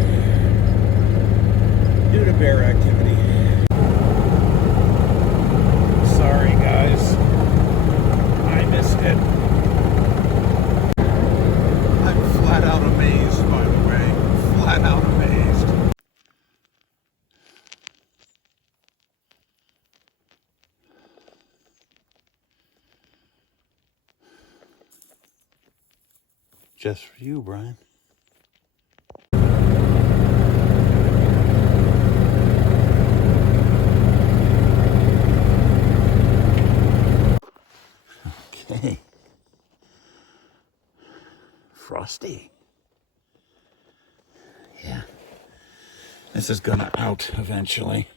due to bear activity. Sorry, guys. I missed it. I'm flat out amazed, by the way. Flat out amazed. just for you, Brian. Okay. Frosty. Yeah. This is gonna out eventually.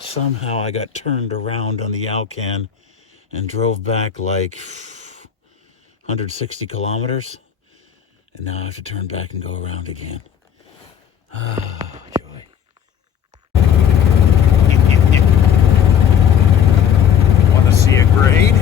Somehow I got turned around on the Alcan and drove back like 160 kilometers. And now I have to turn back and go around again. Ah, joy. Want to see a grade?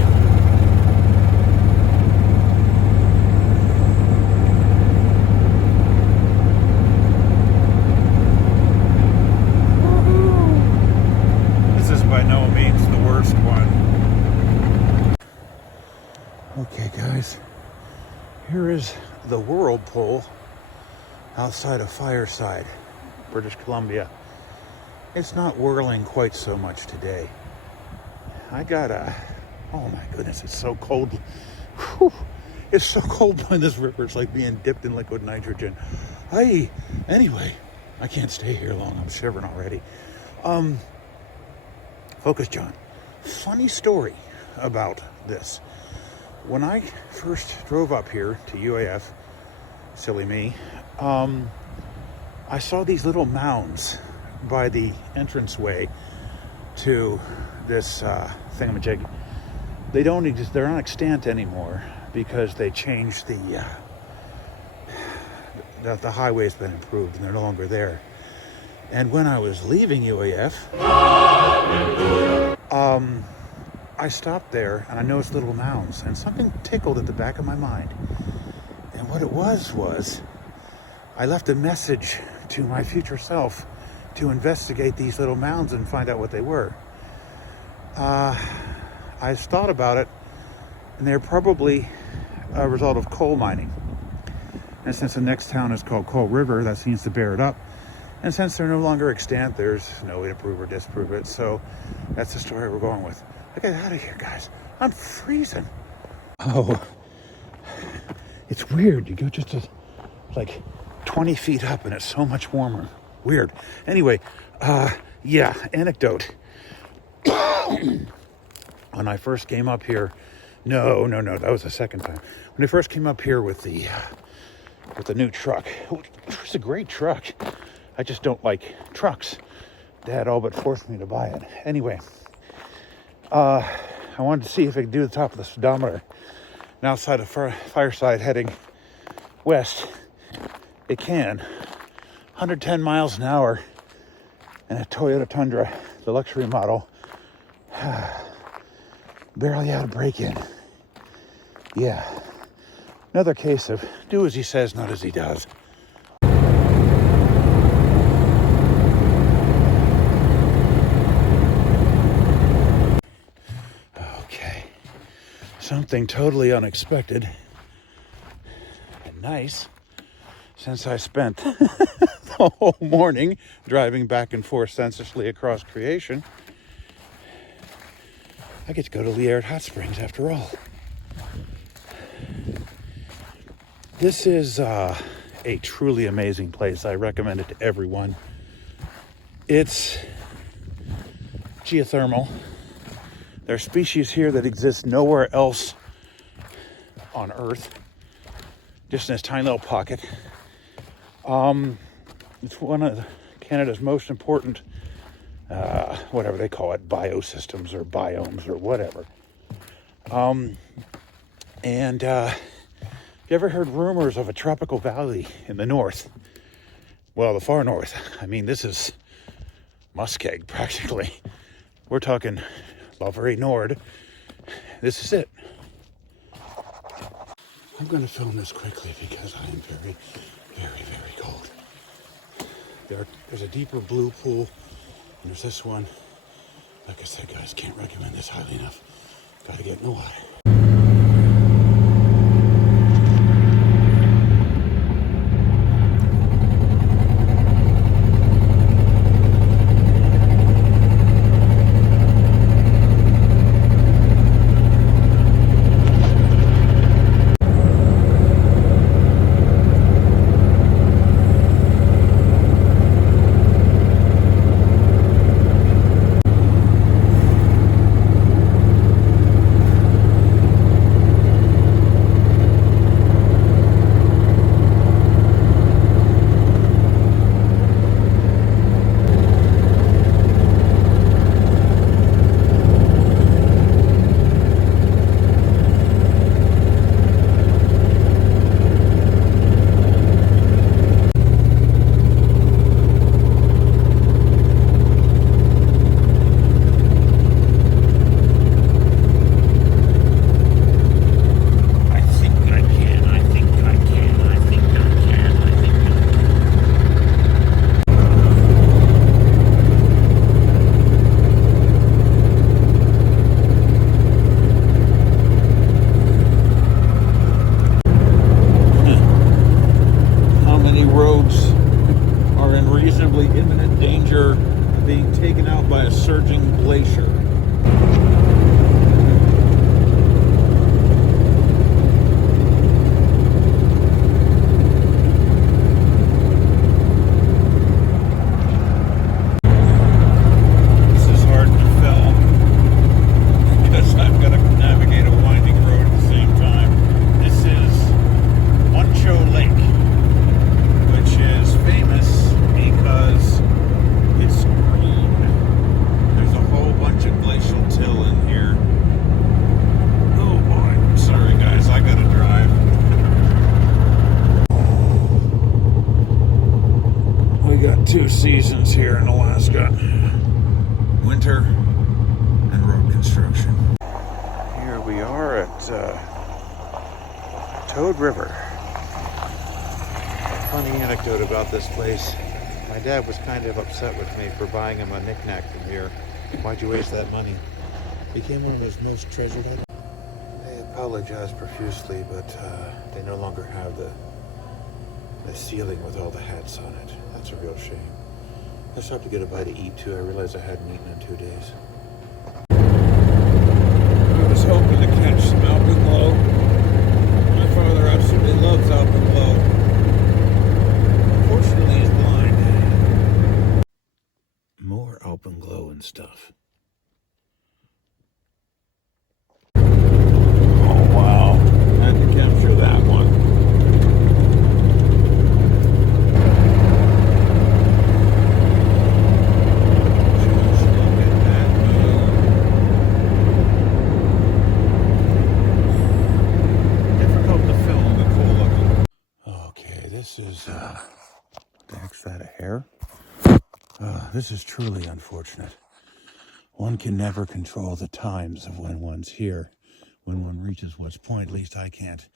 This is by no means the worst one. Okay, guys. Here is the whirlpool outside of Fireside, British Columbia. It's not whirling quite so much today. I got oh my goodness, it's so cold. Whew. It's so cold by this river. It's like being dipped in liquid nitrogen. Anyway, I can't stay here long. I'm shivering already. Focus, John. Funny story about this. When I first drove up here to UAF, silly me, I saw these little mounds by the entranceway to this thingamajig. They don't exist, they're not extant anymore because they changed the highway's been improved and they're no longer there. And when I was leaving UAF, I stopped there and I noticed little mounds and something tickled at the back of my mind. And what it was I left a message to my future self to investigate these little mounds and find out what they were. I thought about it, and they're probably a result of coal mining. And since the next town is called Coal River, that seems to bear it up. And since they're no longer extant, there's no way to prove or disprove it. So that's the story we're going with. I get out of here, guys. I'm freezing. Oh, it's weird. You go just like 20 feet up and it's so much warmer. Weird. Anyway, yeah, anecdote. When I first came up here, no, that was the second time. When I first came up here with the new truck, it was a great truck. I just don't like trucks. Dad all but forced me to buy it. Anyway, I wanted to see if I could do the top of the speedometer. And outside of Fireside heading west, it can. 110 miles an hour and a Toyota Tundra, the luxury model. Barely out of break-in. Yeah. Another case of do as he says, not as he does. Okay. Something totally unexpected and nice, since I spent the whole morning driving back and forth senselessly across creation. I get to go to Liard Hot Springs after all. This is a truly amazing place. I recommend it to everyone. It's geothermal. There are species here that exist nowhere else on Earth, just in this tiny little pocket. It's one of Canada's most important whatever they call it, biosystems or biomes or whatever. And you ever heard rumors of a tropical valley in the north? Well, the far north. I mean, this is Muskeg practically. We're talking Loveray Nord. This is it. I'm going to film this quickly because I am very, very, very cold. There's a deeper blue pool. And there's this one. Like I said, guys, can't recommend this highly enough. Gotta get in the water. Toad River. Funny anecdote about this place. My dad was kind of upset with me for buying him a knick-knack from here. Why'd you waste that money? Became one of his most treasured items. They apologize profusely, but they no longer have the ceiling with all the hats on it. That's a real shame. I started to get a bite to eat too. I realized I hadn't eaten in 2 days. I was hoping to catch some alpenglow. My father absolutely loves alpenglow. Unfortunately, he's blind. More alpenglow and stuff. Oh wow! Had to capture that one. Is that a hair? This is truly unfortunate. One can never control the times of when one's here, when one reaches one's point. At least I can't.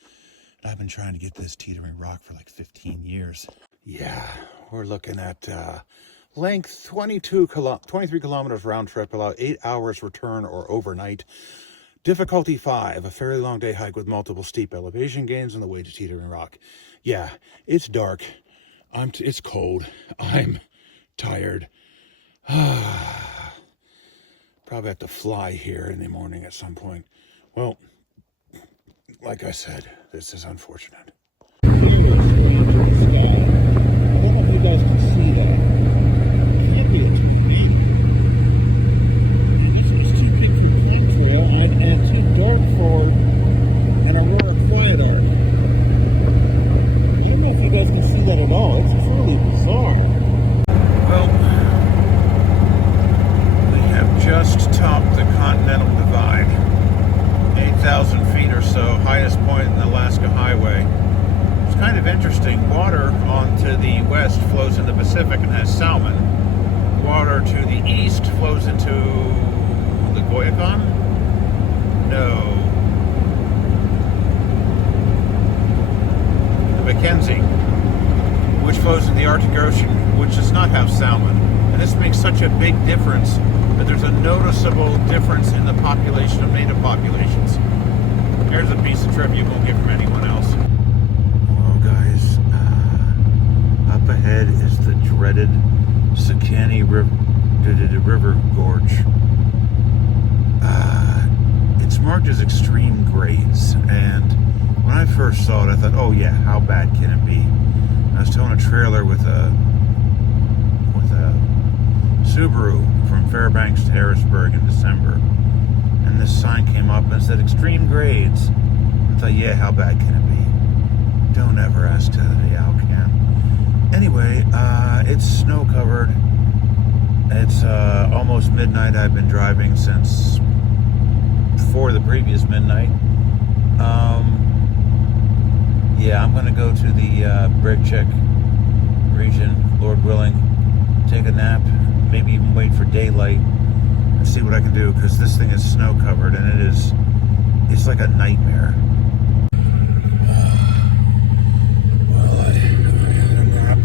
I've been trying to get this teetering rock for like 15 years. Yeah, we're looking at length 23 kilometers round trip, about 8 hours return or overnight. Difficulty 5, a fairly long day hike with multiple steep elevation gains on the way to Teetering Rock. Yeah, it's dark. It's cold. I'm tired. Probably have to fly here in the morning at some point. Well, like I said, this is unfortunate. I don't know if you guys can see that. It can't be a tree. It's too big for chemtrail and too dark for an aurora corridor. I don't know if you guys can see that at all. It's truly bizarre. Well, we have just topped the Continental Divide. 8,000 feet or so, highest point in the Alaska Highway. It's kind of interesting. Water onto the west flows into the Pacific and has salmon. Water to the east flows into the Goyakon? No. The Mackenzie, which flows into the Arctic Ocean, which does not have salmon. And this makes such a big difference that there's a noticeable difference in the population of native populations. Here's a piece of trivia you won't get from anyone else. Well, guys, up ahead is the dreaded Sakani River Gorge. It's marked as extreme grades, and when I first saw it, I thought, oh yeah, how bad can it be? I was towing a trailer with a Subaru from Fairbanks to Harrisburg in December, and this sign came up and said extreme grades. I thought, yeah, how bad can it be? Don't ever ask to the can. Anyway, it's snow covered. It's almost midnight. I've been driving since before the previous midnight. Yeah, I'm gonna go to the Breakcheck region, Lord willing, take a nap, maybe even wait for daylight and see what I can do, because this thing is snow covered and it's like a nightmare. Well, I had a nap.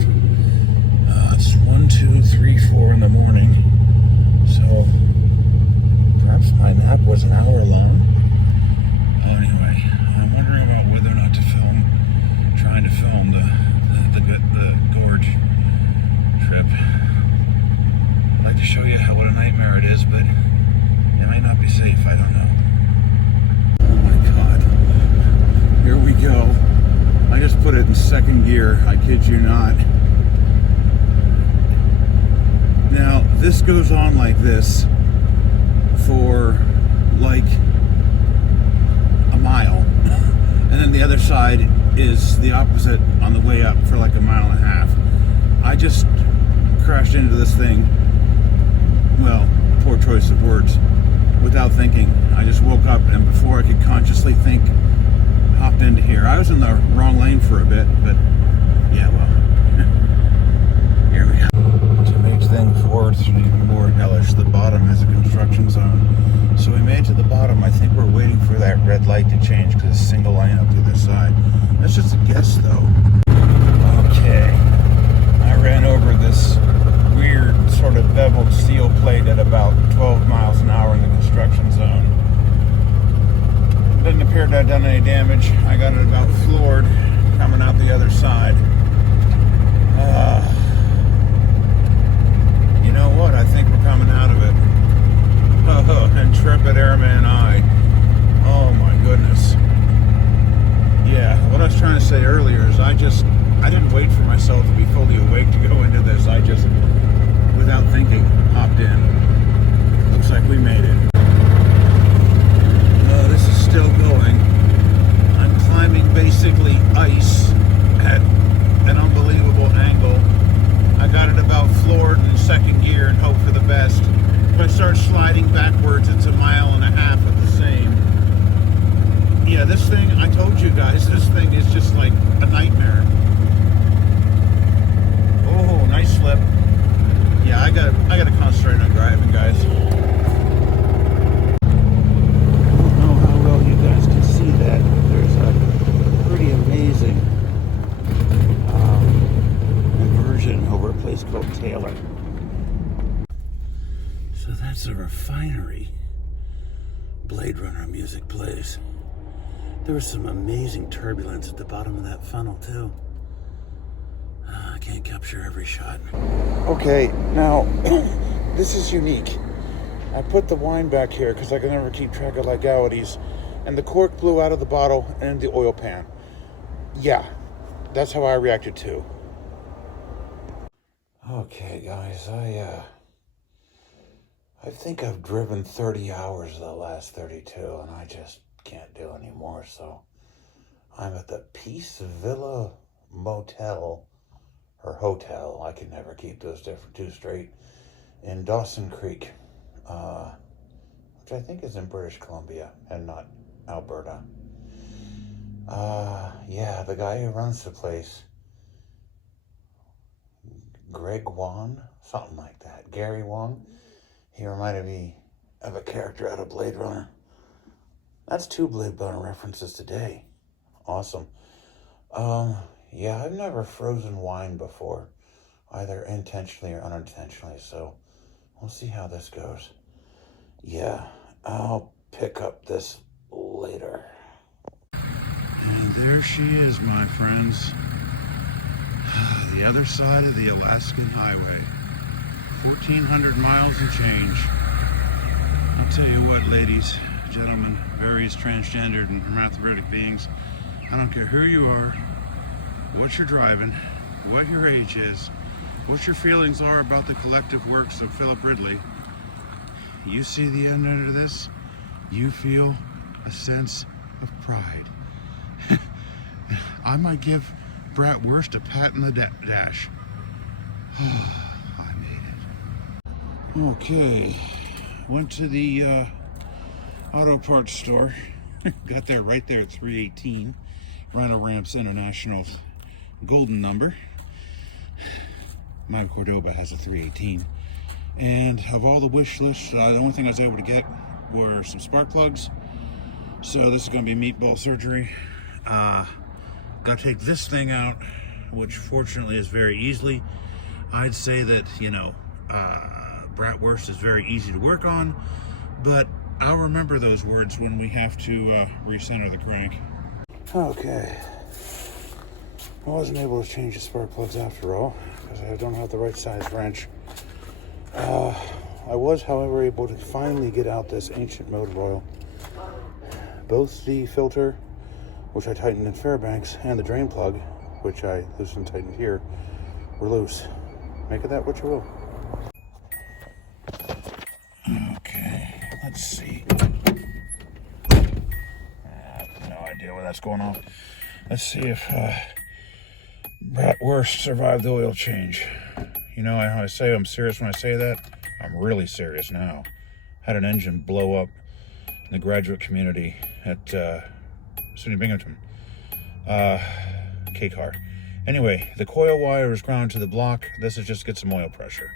It's 1, 2, 3, 4 in the morning, so perhaps my nap was an hour long. Anyway, I'm wondering about whether or not to trying to film the gorge trip. I'd like to show you what a nightmare it is, but it might not be safe, I don't know. Oh my god. Here we go. I just put it in second gear, I kid you not. Now, this goes on like this for like a mile. And then the other side is the opposite on the way up for like a mile and a half. I just crashed into this thing, well, poor choice of words, without thinking. I just woke up, and before I could consciously think, hopped into here. I was in the wrong lane for a bit, but yeah, well, here we go. To make things worse and even more hellish, the bottom has a construction zone. So we made it to the bottom. I think we're waiting for that red light to change because it's a single lane up to this side. done any damage. I got it about floored coming out the other side. You know what? I think we're coming out of it. Intrepid Airman I. Oh my goodness. Yeah, what I was trying to say earlier is I didn't wait for myself to be fully awake to go into this. I just, without thinking, hopped in. Looks like we made it. This is still going. I'm climbing basically ice at an unbelievable angle. I got it about floored in second gear and hope for the best. If I start sliding backwards, it's 1.5 miles of the same. Yeah, this thing, I told you guys, this thing is just like a nightmare. Oh, nice slip. Yeah, I gotta concentrate on driving, guys. I don't know how well you guys can see that. There's a pretty amazing inversion over a place called Taylor. So that's a refinery. Blade Runner music plays. There was some amazing turbulence at the bottom of that funnel, too. I can't capture every shot. Okay, now, this is unique. I put the wine back here because I can never keep track of legalities, and the cork blew out of the bottle and the oil pan. Yeah, that's how I reacted too. Okay, guys, I think I've driven 30 hours of the last 32, and I just can't do anymore, so I'm at the Peace Villa Motel, or hotel, I can never keep those two straight, in Dawson Creek, which I think is in British Columbia and not Alberta. Yeah, the guy who runs the place, Greg Wan, something like that, Gary Wan, he reminded me of a character out of Blade Runner. That's 2 Blade Runner references today. Awesome. Yeah, I've never frozen wine before, either intentionally or unintentionally, so we'll see how this goes. Yeah, I'll pick up this later. And there she is, my friends. The other side of the Alaskan highway. 1,400 miles and change. I'll tell you what, ladies, gentlemen, various transgendered and hermaphroditic beings, I don't care who you are, what you're driving, what your age is, what your feelings are about the collective works of Philip Ridley. You see the end of this, you feel a sense of pride. I might give Bratwurst a pat in the dash. I made it. Okay, went to the auto parts store. Got there right there at 318. Rhino Ramps International golden number. My Cordoba has a 318. And of all the wish lists, the only thing I was able to get were some spark plugs. So this is going to be meatball surgery. Got to take this thing out, which fortunately is very easily. I'd say that, you know, Bratwurst is very easy to work on, but I'll remember those words when we have to recenter the crank. Okay. I wasn't able to change the spark plugs after all, because I don't have the right size wrench. I was, however, able to finally get out this ancient motor oil. Both the filter, which I tightened in Fairbanks, and the drain plug, which I loosened and tightened here, were loose. Make of that what you will. Okay, let's see. I have no idea where that's going off. Let's see if Bratwurst survived the oil change. You know, I say I'm serious when I say that. I'm really serious now. Had an engine blow up in the graduate community at SUNY Binghamton. K-car. Anyway, the coil wire is ground to the block. This is just to get some oil pressure.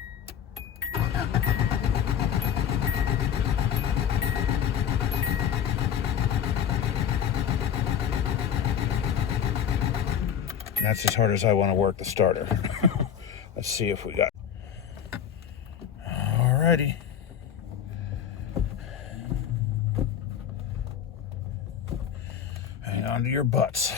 That's as hard as I want to work the starter. Let's see if we got. Alrighty. onto your butts.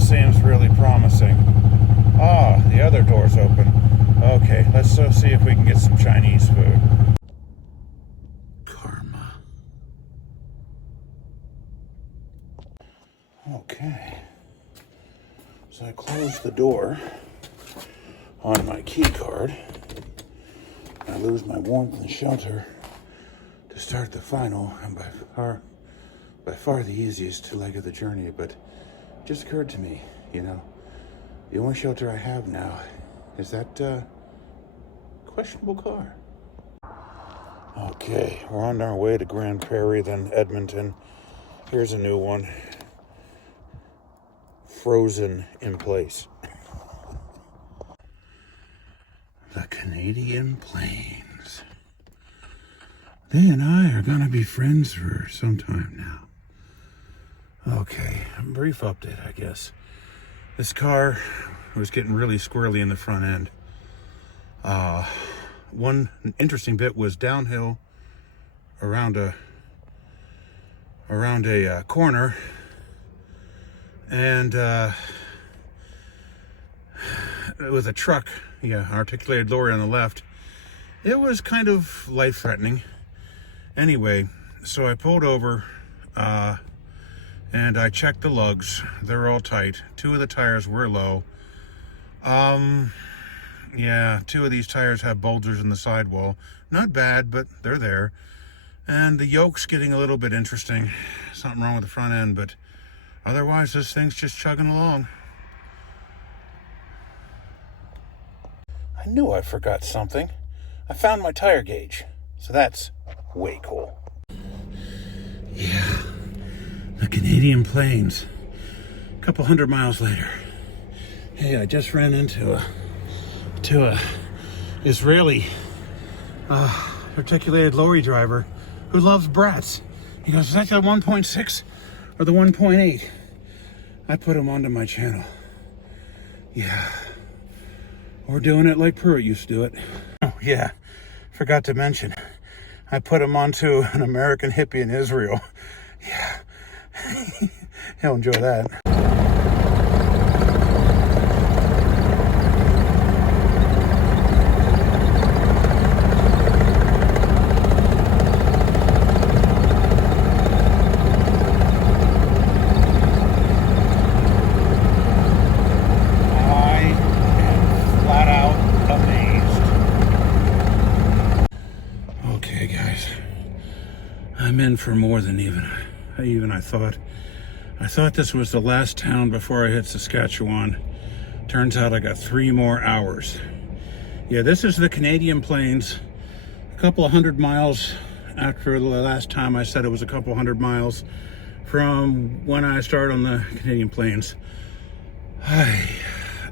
Seems really promising. Ah, the other door's open. Okay, let's see if we can get some Chinese food. Karma. Okay. So I closed the door on my key card. I lose my warmth and shelter to start the final and by far the easiest leg of the journey, but just occurred to me, you know, the only shelter I have now is that questionable car. Okay, we're on our way to Grand Prairie, then Edmonton. Here's a new one. Frozen in place. The Canadian Plains. They and I are gonna be friends for some time now. Okay, a brief update, I guess. This car was getting really squirrely in the front end. One interesting bit was downhill around a corner, and with a truck, articulated lorry on the left. It was kind of life-threatening. Anyway, so I pulled over, and I checked the lugs. They're all tight. 2 of the tires were low. Yeah, 2 of these tires have bulges in the sidewall. Not bad, but they're there. And the yoke's getting a little bit interesting. Something wrong with the front end, but otherwise this thing's just chugging along. I knew I forgot something. I found my tire gauge, so that's way cool. Yeah. The Canadian Plains. A couple 100 miles later. Hey, I just ran into a Israeli articulated lorry driver who loves brats. He goes, is that the 1.6 or the 1.8? I put him onto my channel. Yeah. We're doing it like Pruitt used to do it. Oh, yeah. Forgot to mention, I put him onto an American hippie in Israel. Yeah. He'll enjoy that. I am flat out amazed. Okay, guys. I'm in for more than even I thought. I thought this was the last town before I hit Saskatchewan. Turns out I got 3 more hours. Yeah, this is the Canadian Plains. A couple of 100 miles after the last time I said it was a couple 100 miles from when I started on the Canadian Plains.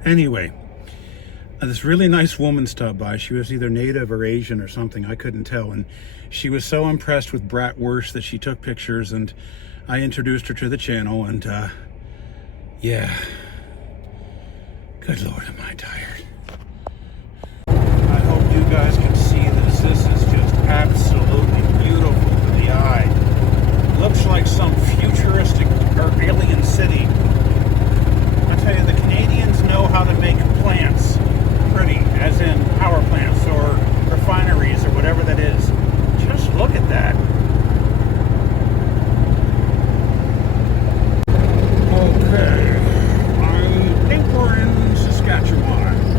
Anyway, this really nice woman stopped by. She was either native or Asian or something. I couldn't tell. And she was so impressed with bratwurst that she took pictures, and I introduced her to the channel. And yeah, good Lord, am I tired. I hope you guys can see this. This is just absolutely beautiful to the eye. Looks like some futuristic or alien city. I tell you, the Canadians know how to make plants pretty, as in power plants or refineries or whatever that is. Just look at that. Okay, I think we're in Saskatchewan.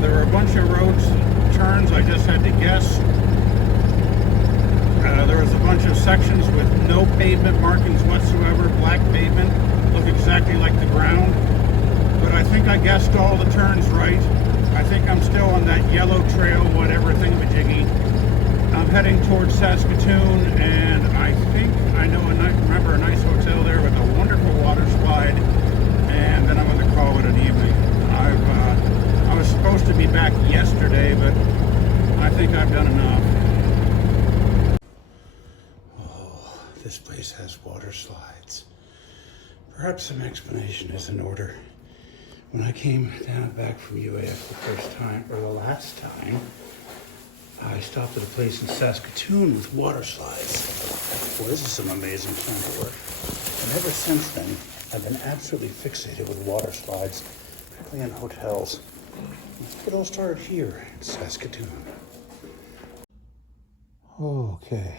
There were a bunch of roads, turns I just had to guess. There was a bunch of sections with no pavement markings whatsoever, black pavement, look exactly like the ground. But I think I guessed all the turns right. I think I'm still on that yellow trail, whatever thingamajiggy. I'm heading towards Saskatoon, and I think I know remember a nice hotel there with a wonderful water slide, and then I'm going to call it an evening. I was supposed to be back yesterday, but I think I've done enough. Oh, this place has water slides. Perhaps some explanation is in order. When I came down back from UAF the first time, or the last time, I stopped at a place in Saskatoon with water slides. Boy, this is some amazing kind of work. And ever since then, I've been absolutely fixated with water slides, particularly in hotels. It all started here in Saskatoon. Okay.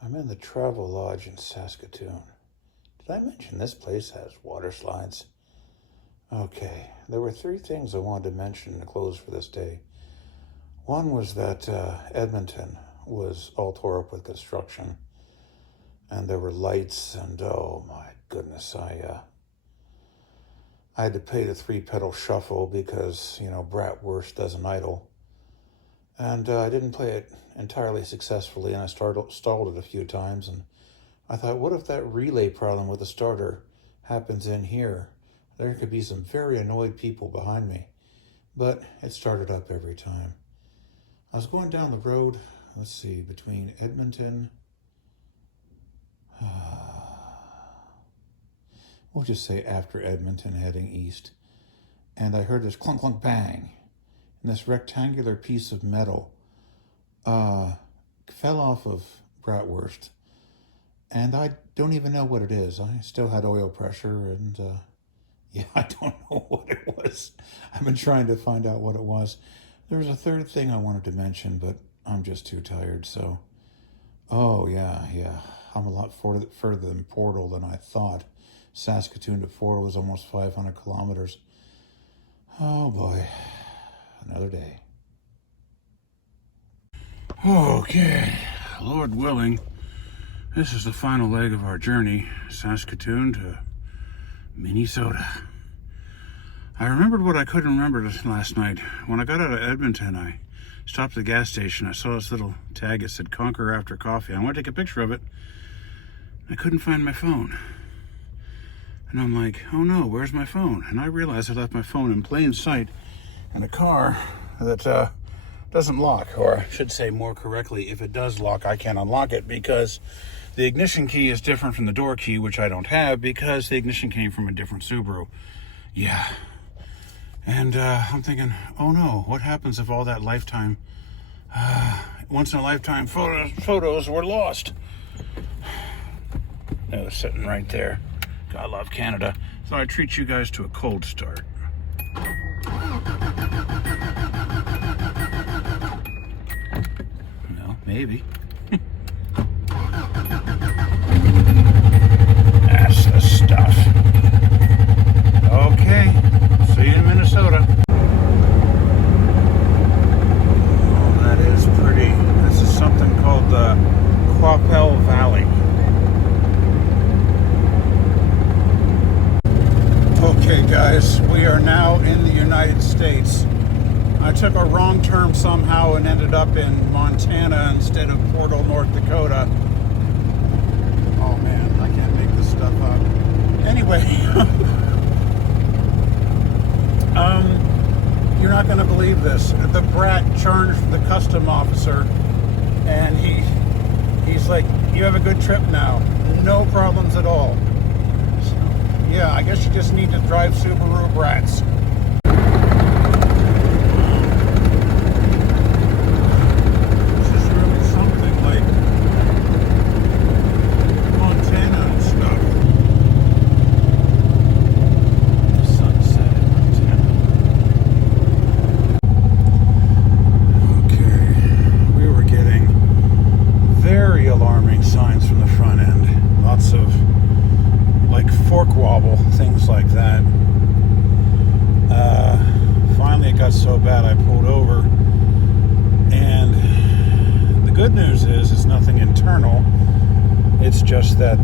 I'm in the Travel Lodge in Saskatoon. Did I mention this place has water slides? Okay, there were 3 things I wanted to mention to close for this day. One was that Edmonton was all tore up with construction, and there were lights, and oh my goodness, I had to pay the 3-pedal shuffle because, you know, Bratwurst doesn't idle. And I didn't play it entirely successfully, and I stalled it a few times, and I thought, what if that relay problem with the starter happens in here? There could be some very annoyed people behind me. But it started up every time. I was going down the road, let's see, between Edmonton, we'll just say after Edmonton, heading east, and I heard this clunk, clunk, bang, and this rectangular piece of metal fell off of Bratwurst, and I don't even know what it is. I still had oil pressure, and yeah, I don't know what it was. I've been trying to find out what it was. There was a third thing I wanted to mention, but I'm just too tired, so... Oh, yeah. I'm a lot further than Portal than I thought. Saskatoon to Portal is almost 500 kilometers. Oh, boy. Another day. Okay. Lord willing, this is the final leg of our journey. Saskatoon to Minnesota. I remembered what I couldn't remember last night. When I got out of Edmonton, I stopped at the gas station. I saw this little tag that said Conquer After Coffee. I wanted to take a picture of it. I couldn't find my phone. And I'm like, oh no, where's my phone? And I realized I left my phone in plain sight in a car that doesn't lock. Or I should say more correctly, if it does lock, I can't unlock it because the ignition key is different from the door key, which I don't have because the ignition came from a different Subaru. Yeah. And I'm thinking, oh no, what happens if all that lifetime, once-in-a-lifetime photos were lost? They're sitting right there. God love Canada. So I treat you guys to a cold start. Well, maybe. That's the stuff. Okay. See you in Minnesota. Oh, that is pretty. This is something called the Quappel Valley. Okay, guys, we are now in the United States. I took a wrong turn somehow and ended up in Montana instead of Portal, North Dakota. Oh man, I can't make this stuff up. Anyway. You're not going to believe this. The brat charged the custom officer, and he's like, you have a good trip now. No problems at all. So, yeah, I guess you just need to drive Subaru brats. This is really something like Montana and stuff. Signs from the front end. Lots of like fork wobble, things like that. got so bad I pulled over. And the good news is it's nothing internal. It's just that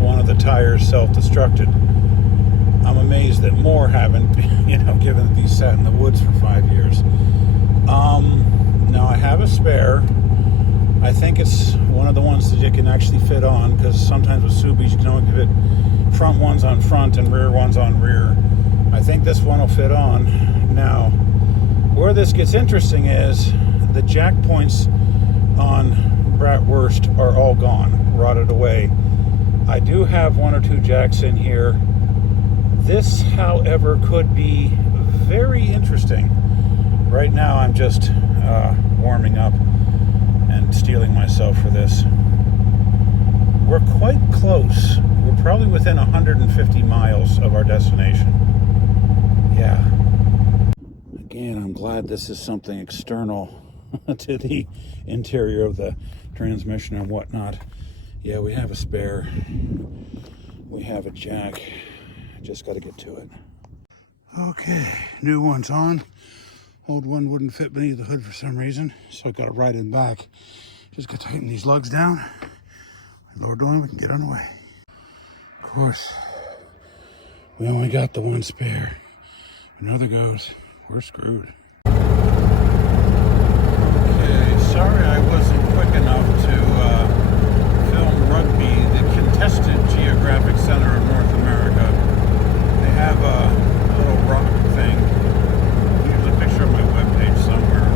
one of the tires self-destructed. I'm amazed that more haven't, given that these sat in the woods for 5 years. Now I have a spare. I think it's one of the ones that you can actually fit on, because sometimes with Subis you don't give it front ones on front and rear ones on rear. I think this one will fit on. Now, where this gets interesting is the jack points on Bratwurst are all gone, rotted away. I do have 1 or 2 jacks in here. This, however, could be very interesting. Right now I'm just warming up and steeling myself for this. We're quite close. We're probably within 150 miles of our destination. Yeah. Again, I'm glad this is something external to the interior of the transmission and whatnot. Yeah, we have a spare. We have a jack. Just got to get to it. Okay, new one's on. Old one wouldn't fit beneath the hood for some reason, so I got to ride in back. Just got to tighten these lugs down. Lord willing, we can get on the way. Of course, we only got the one spare. Another goes, we're screwed. Okay, sorry I wasn't quick enough to film Rugby, the contested geographic center of North America. They have a little rock thing. Here's a picture of my webpage somewhere.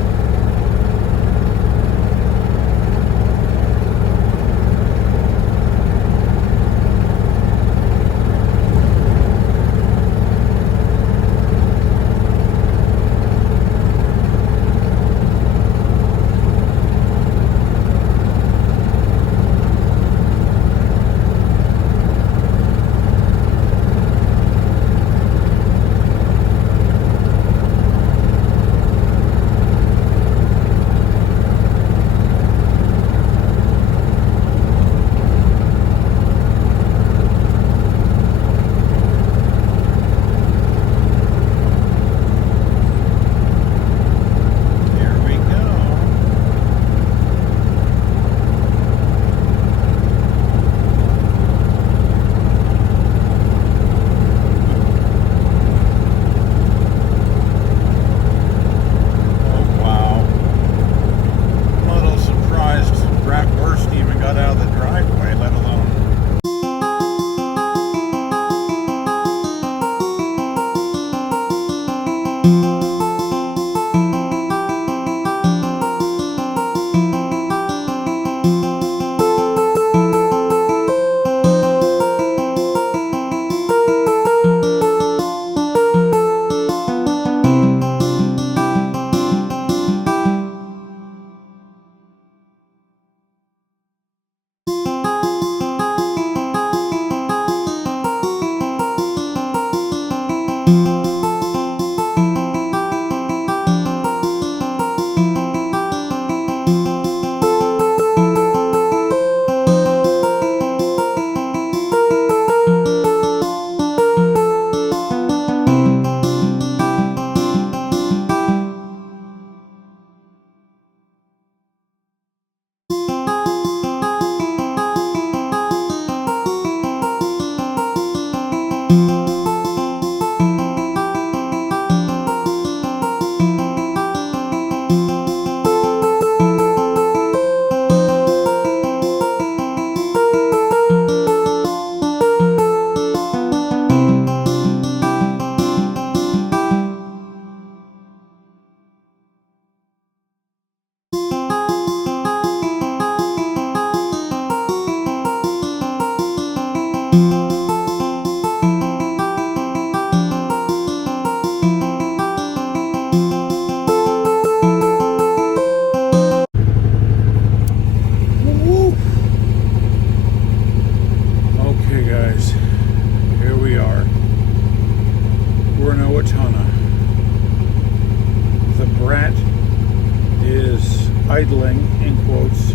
idling, in quotes,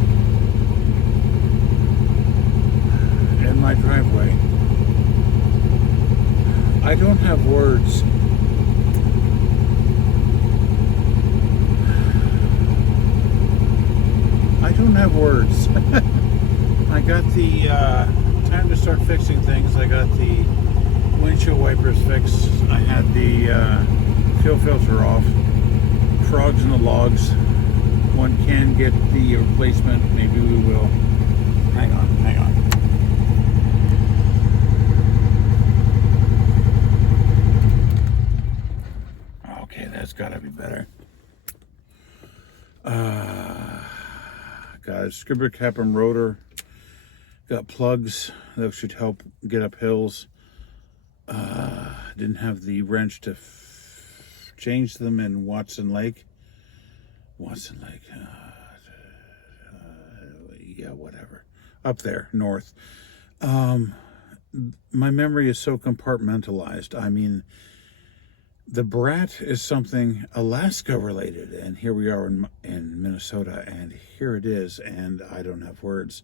in my driveway. I don't have words don't have words. I got the time to start fixing things. I got the windshield wipers fixed. I had the fuel filter off. Frogs in the logs. One can get the replacement. Maybe we will. Hang on. Okay, that's gotta be better. Got a skipper cap and rotor. Got plugs that should help get up hills. Didn't have the wrench to change them in Watson Lake. Yeah, whatever. Up there, north. My memory is so compartmentalized. I mean, the brat is something Alaska related, and here we are in Minnesota, and here it is, and I don't have words.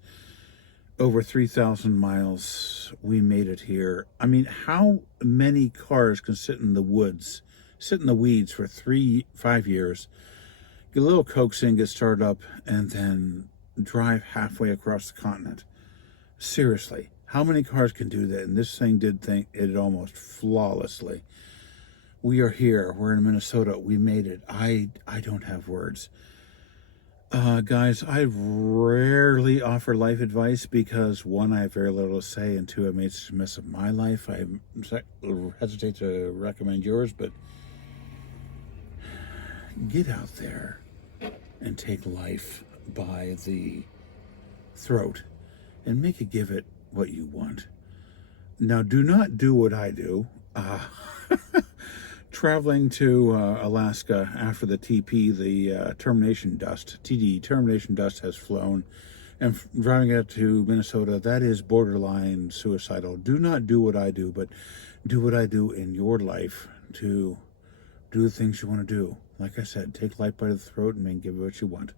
Over 3,000 miles, we made it here. I mean, how many cars can sit in the woods, sit in the weeds for 5 years, get a little coaxing, get started up, and then drive halfway across the continent? Seriously, how many cars can do that? And this thing did it almost flawlessly. We are here. We're in Minnesota. We made it. I don't have words. Guys, I rarely offer life advice because, one, I have very little to say, and two, I made such a mess of my life. I hesitate to recommend yours, but get out there and take life by the throat and give it what you want. Now, do not do what I do. Traveling to Alaska after the TP, the termination dust, TD, termination dust has flown, and driving it to Minnesota, that is borderline suicidal. Do not do what I do, but do what I do in your life to do the things you want to do. Like I said, take life by the throat and give it what you want.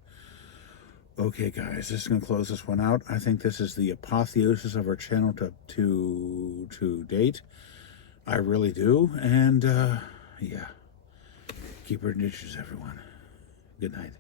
Okay, guys, this is going to close this one out. I think this is the apotheosis of our channel to date. I really do, and yeah. Keep your niches, everyone. Good night.